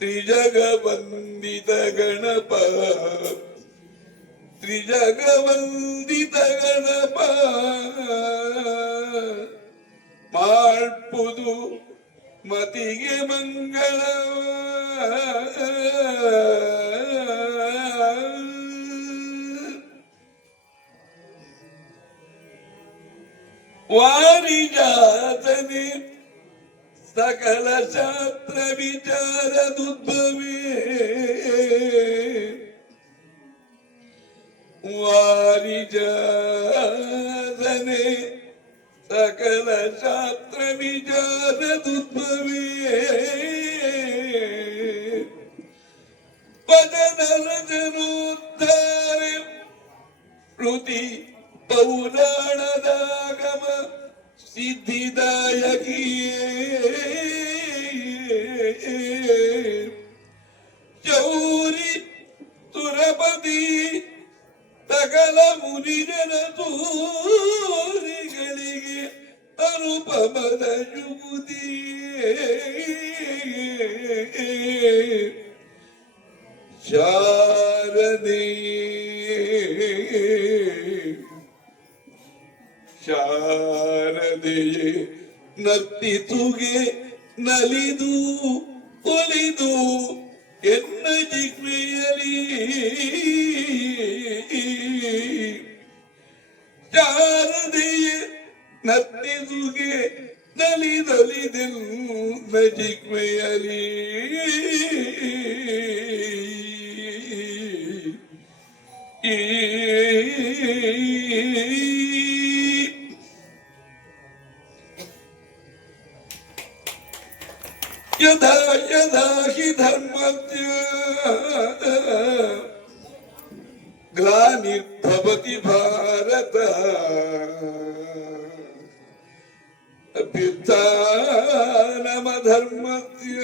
ತ್ರಿಜಗವಂದಿತ ಗಣಪ ತ್ರಿಜಗವಂದಿತ ಗಣಪ ಮಾಡ್ಪುದು ಮತಿಗೆ ಮಂಗಳ ಸಕಲ ಶಾಸ್ತ್ರ ವಿಚಾರದುದ್ಭವೇ ವಾರಿಜಾಸನೆ ಸಕಲ ಶಾಸ್ತ್ರ ವಿಚಾರದುದ್ಭವೇ ವಚನ ರಚನೋದ್ಧಾರೆ ಶ್ರುತಿ ಪೌರಾಣದಾಗಮ ಸಿದ್ಧಿದಾಯಕಿಯೇ ಚೌರಿ ಸುರಪತಿ ಸಕಲ ಮುನಿಜನ ತೂರಿಗಳಿಗೆ ಅನುಪಮದ ಯುಗುದಿಯೇ ಶಾರದೆ ಶಾರದೆಯೇ ನರ್ತಿಸುಗೆ ನಲಿದು ಒಲಿದು ಎನ್ನ ಜಿಗ್ಮೆಯಲಿ ಶಾರದೆಯೇ ನರ್ತಿಸುಗೆ ನಲಿದೊಲಿದೆನ್ನ ಜಿಗ್ಮೆಯಲಿ ಯದಾ ಯದಾ ಹಿ ಧರ್ಮಸ್ಯ ಗ್ಲಾನಿರ್ಭವತಿ ಭಾರತ ಅಭ್ಯುತ್ಥಾನಮಧರ್ಮಸ್ಯ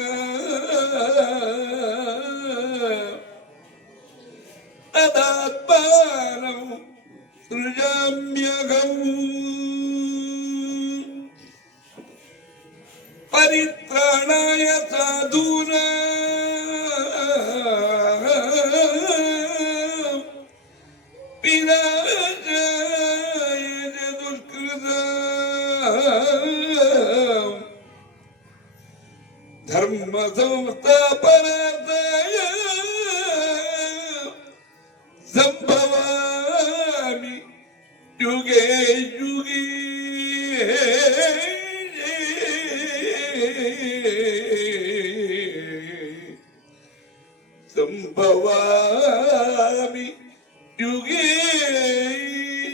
ತದಾತ್ಮಾನಂ ಸೃಜಾಮ್ಯಹಂ ಪರಿತ್ರಾಣಾಯ ಸಾಧೂನಾಂ ವಿನಾಶಾಯ ದುಷ್ಕೃತಾಂ ಧರ್ಮ ಸಂಸ್ಥಾಪನಾರ್ಥಾಯ ಸಂಭವಾಮಿ ಯುಗೇ ಯುಗೇ ಸಂಭವಾಮಿ ಯುಗೇ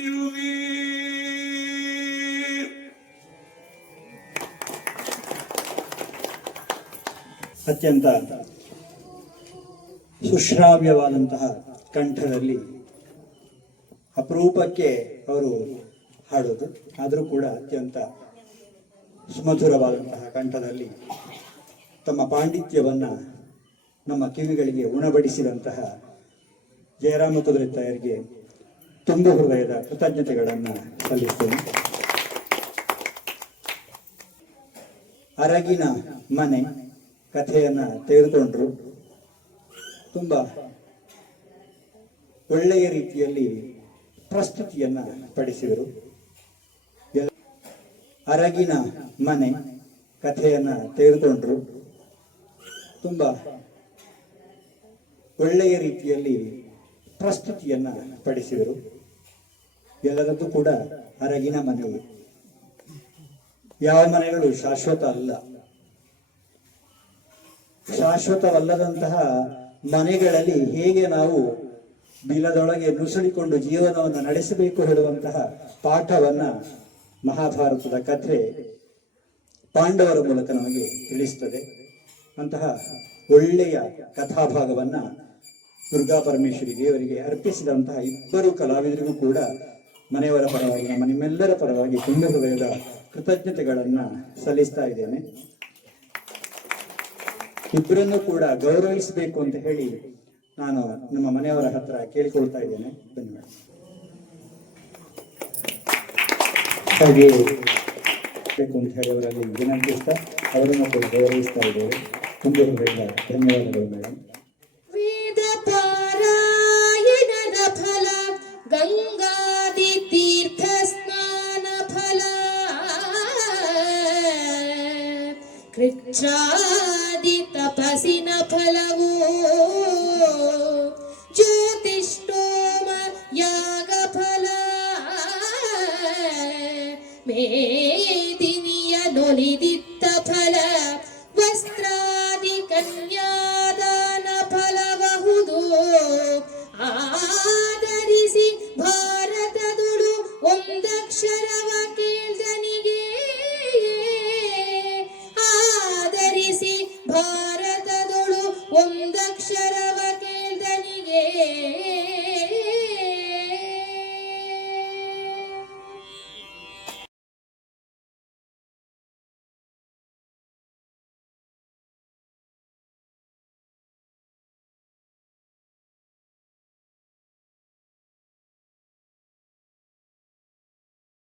ಯುಗೇ. ಅತ್ಯಂತ ಸುಶ್ರಾವ್ಯವಾದಂತಹ ಕಂಠದಲ್ಲಿ ಅಪರೂಪಕ್ಕೆ ಅವರು ಹಾಡೋದು, ಆದರೂ ಕೂಡ ಅತ್ಯಂತ ಸುಮಧುರವಾದಂತಹ ಕಂಠದಲ್ಲಿ ತಮ್ಮ ಪಾಂಡಿತ್ಯವನ್ನು ನಮ್ಮ ಕಿವಿಗಳಿಗೆ ಉಣಬಡಿಸಿದಂತಹ ಜಯರಾಮ ಕುದುರೆತ್ತಾಯರಿಗೆ ತುಂಬ ಹೃದಯದ ಕೃತಜ್ಞತೆಗಳನ್ನು ಸಲ್ಲಿಸ್ತೇನೆ. ಅರಗಿನ ಮನೆ ಕಥೆಯನ್ನು ತೆಗೆದುಕೊಂಡ್ರು, ತುಂಬ ಒಳ್ಳೆಯ ರೀತಿಯಲ್ಲಿ ಪ್ರಸ್ತುತಿಯನ್ನು ಪಡಿಸಿದರು. ಅರಗಿನ ಮನೆ ಕಥೆಯನ್ನು ತೆಗೆದುಕೊಂಡ್ರು, ತುಂಬ ಒಳ್ಳೆಯ ರೀತಿಯಲ್ಲಿ ಪ್ರಸ್ತುತಿಯನ್ನು ಪಡಿಸಿದರು. ಎಲ್ಲರದ್ದು ಕೂಡ ಅರಗಿನ ಮನೆ. ಯಾವ ಮನೆಗಳು ಶಾಶ್ವತ ಅಲ್ಲ. ಶಾಶ್ವತವಲ್ಲದಂತಹ ಮನೆಗಳಲ್ಲಿ ಹೇಗೆ ನಾವು ಬಿಲದೊಳಗೆ ನುಸುಳಿಕೊಂಡು ಜೀವನವನ್ನು ನಡೆಸಬೇಕು ಹೇಳುವಂತಹ ಪಾಠವನ್ನ ಮಹಾಭಾರತದ ಕಥೆ ಪಾಂಡವರ ಮೂಲಕ ನಮಗೆ ತಿಳಿಸುತ್ತದೆ. ಅಂತಹ ಒಳ್ಳೆಯ ಕಥಾಭಾಗವನ್ನ ದುರ್ಗಾ ಪರಮೇಶ್ವರಿ ದೇವರಿಗೆ ಅರ್ಪಿಸಿದಂತಹ ಇಬ್ಬರು ಕಲಾವಿದರಿಗೂ ಕೂಡ ಮನೆಯವರ ಪರವಾಗಿ ನಮ್ಮ ನಿಮ್ಮೆಲ್ಲರ ಪರವಾಗಿ ತುಂಬ ಹೃದಯದ ಕೃತಜ್ಞತೆಗಳನ್ನ ಸಲ್ಲಿಸ್ತಾ ಇದ್ದೇನೆ. ಇಬ್ಬರನ್ನು ಕೂಡ ಗೌರವಿಸಬೇಕು ಅಂತ ಹೇಳಿ ನಾನು ನಮ್ಮ ಮನೆಯವರ ಹತ್ರ ಕೇಳಿಕೊಳ್ತಾ ಇದ್ದೇನೆ. ಬನ್ನಿ ಮೇಡಮ್. ಹಾಗೆ ಬೇಕು ಅಂತ ಹೇಳಿ ಅವರಲ್ಲಿ ವಿನಂತಿಸ್ತಾ ಅವರನ್ನು ಕೂಡ ಗೌರವಿಸ್ತಾ ಇದ್ದೇವೆ. ತುಂಬ ಹೃದಯದ ಧನ್ಯವಾದಗಳು ಮೇಡಮ್. ವೇದ ಪಾರಾಯಣದ ಫಲ ಗಂಗಾದಿ ತೀರ್ಥ ಸ್ನಾನ ಫಲ ಕೃಚ್ಛಾದಿ ತಪಸಿನ ಫಲವೋ ಜ್ಯೋತಿಷ್ಠೋಮ ಯಾಗ ಫಲ ಮೇದಿನಿಯ ನೊಲಿದಿತ್ತ ಫಲ ಭಾ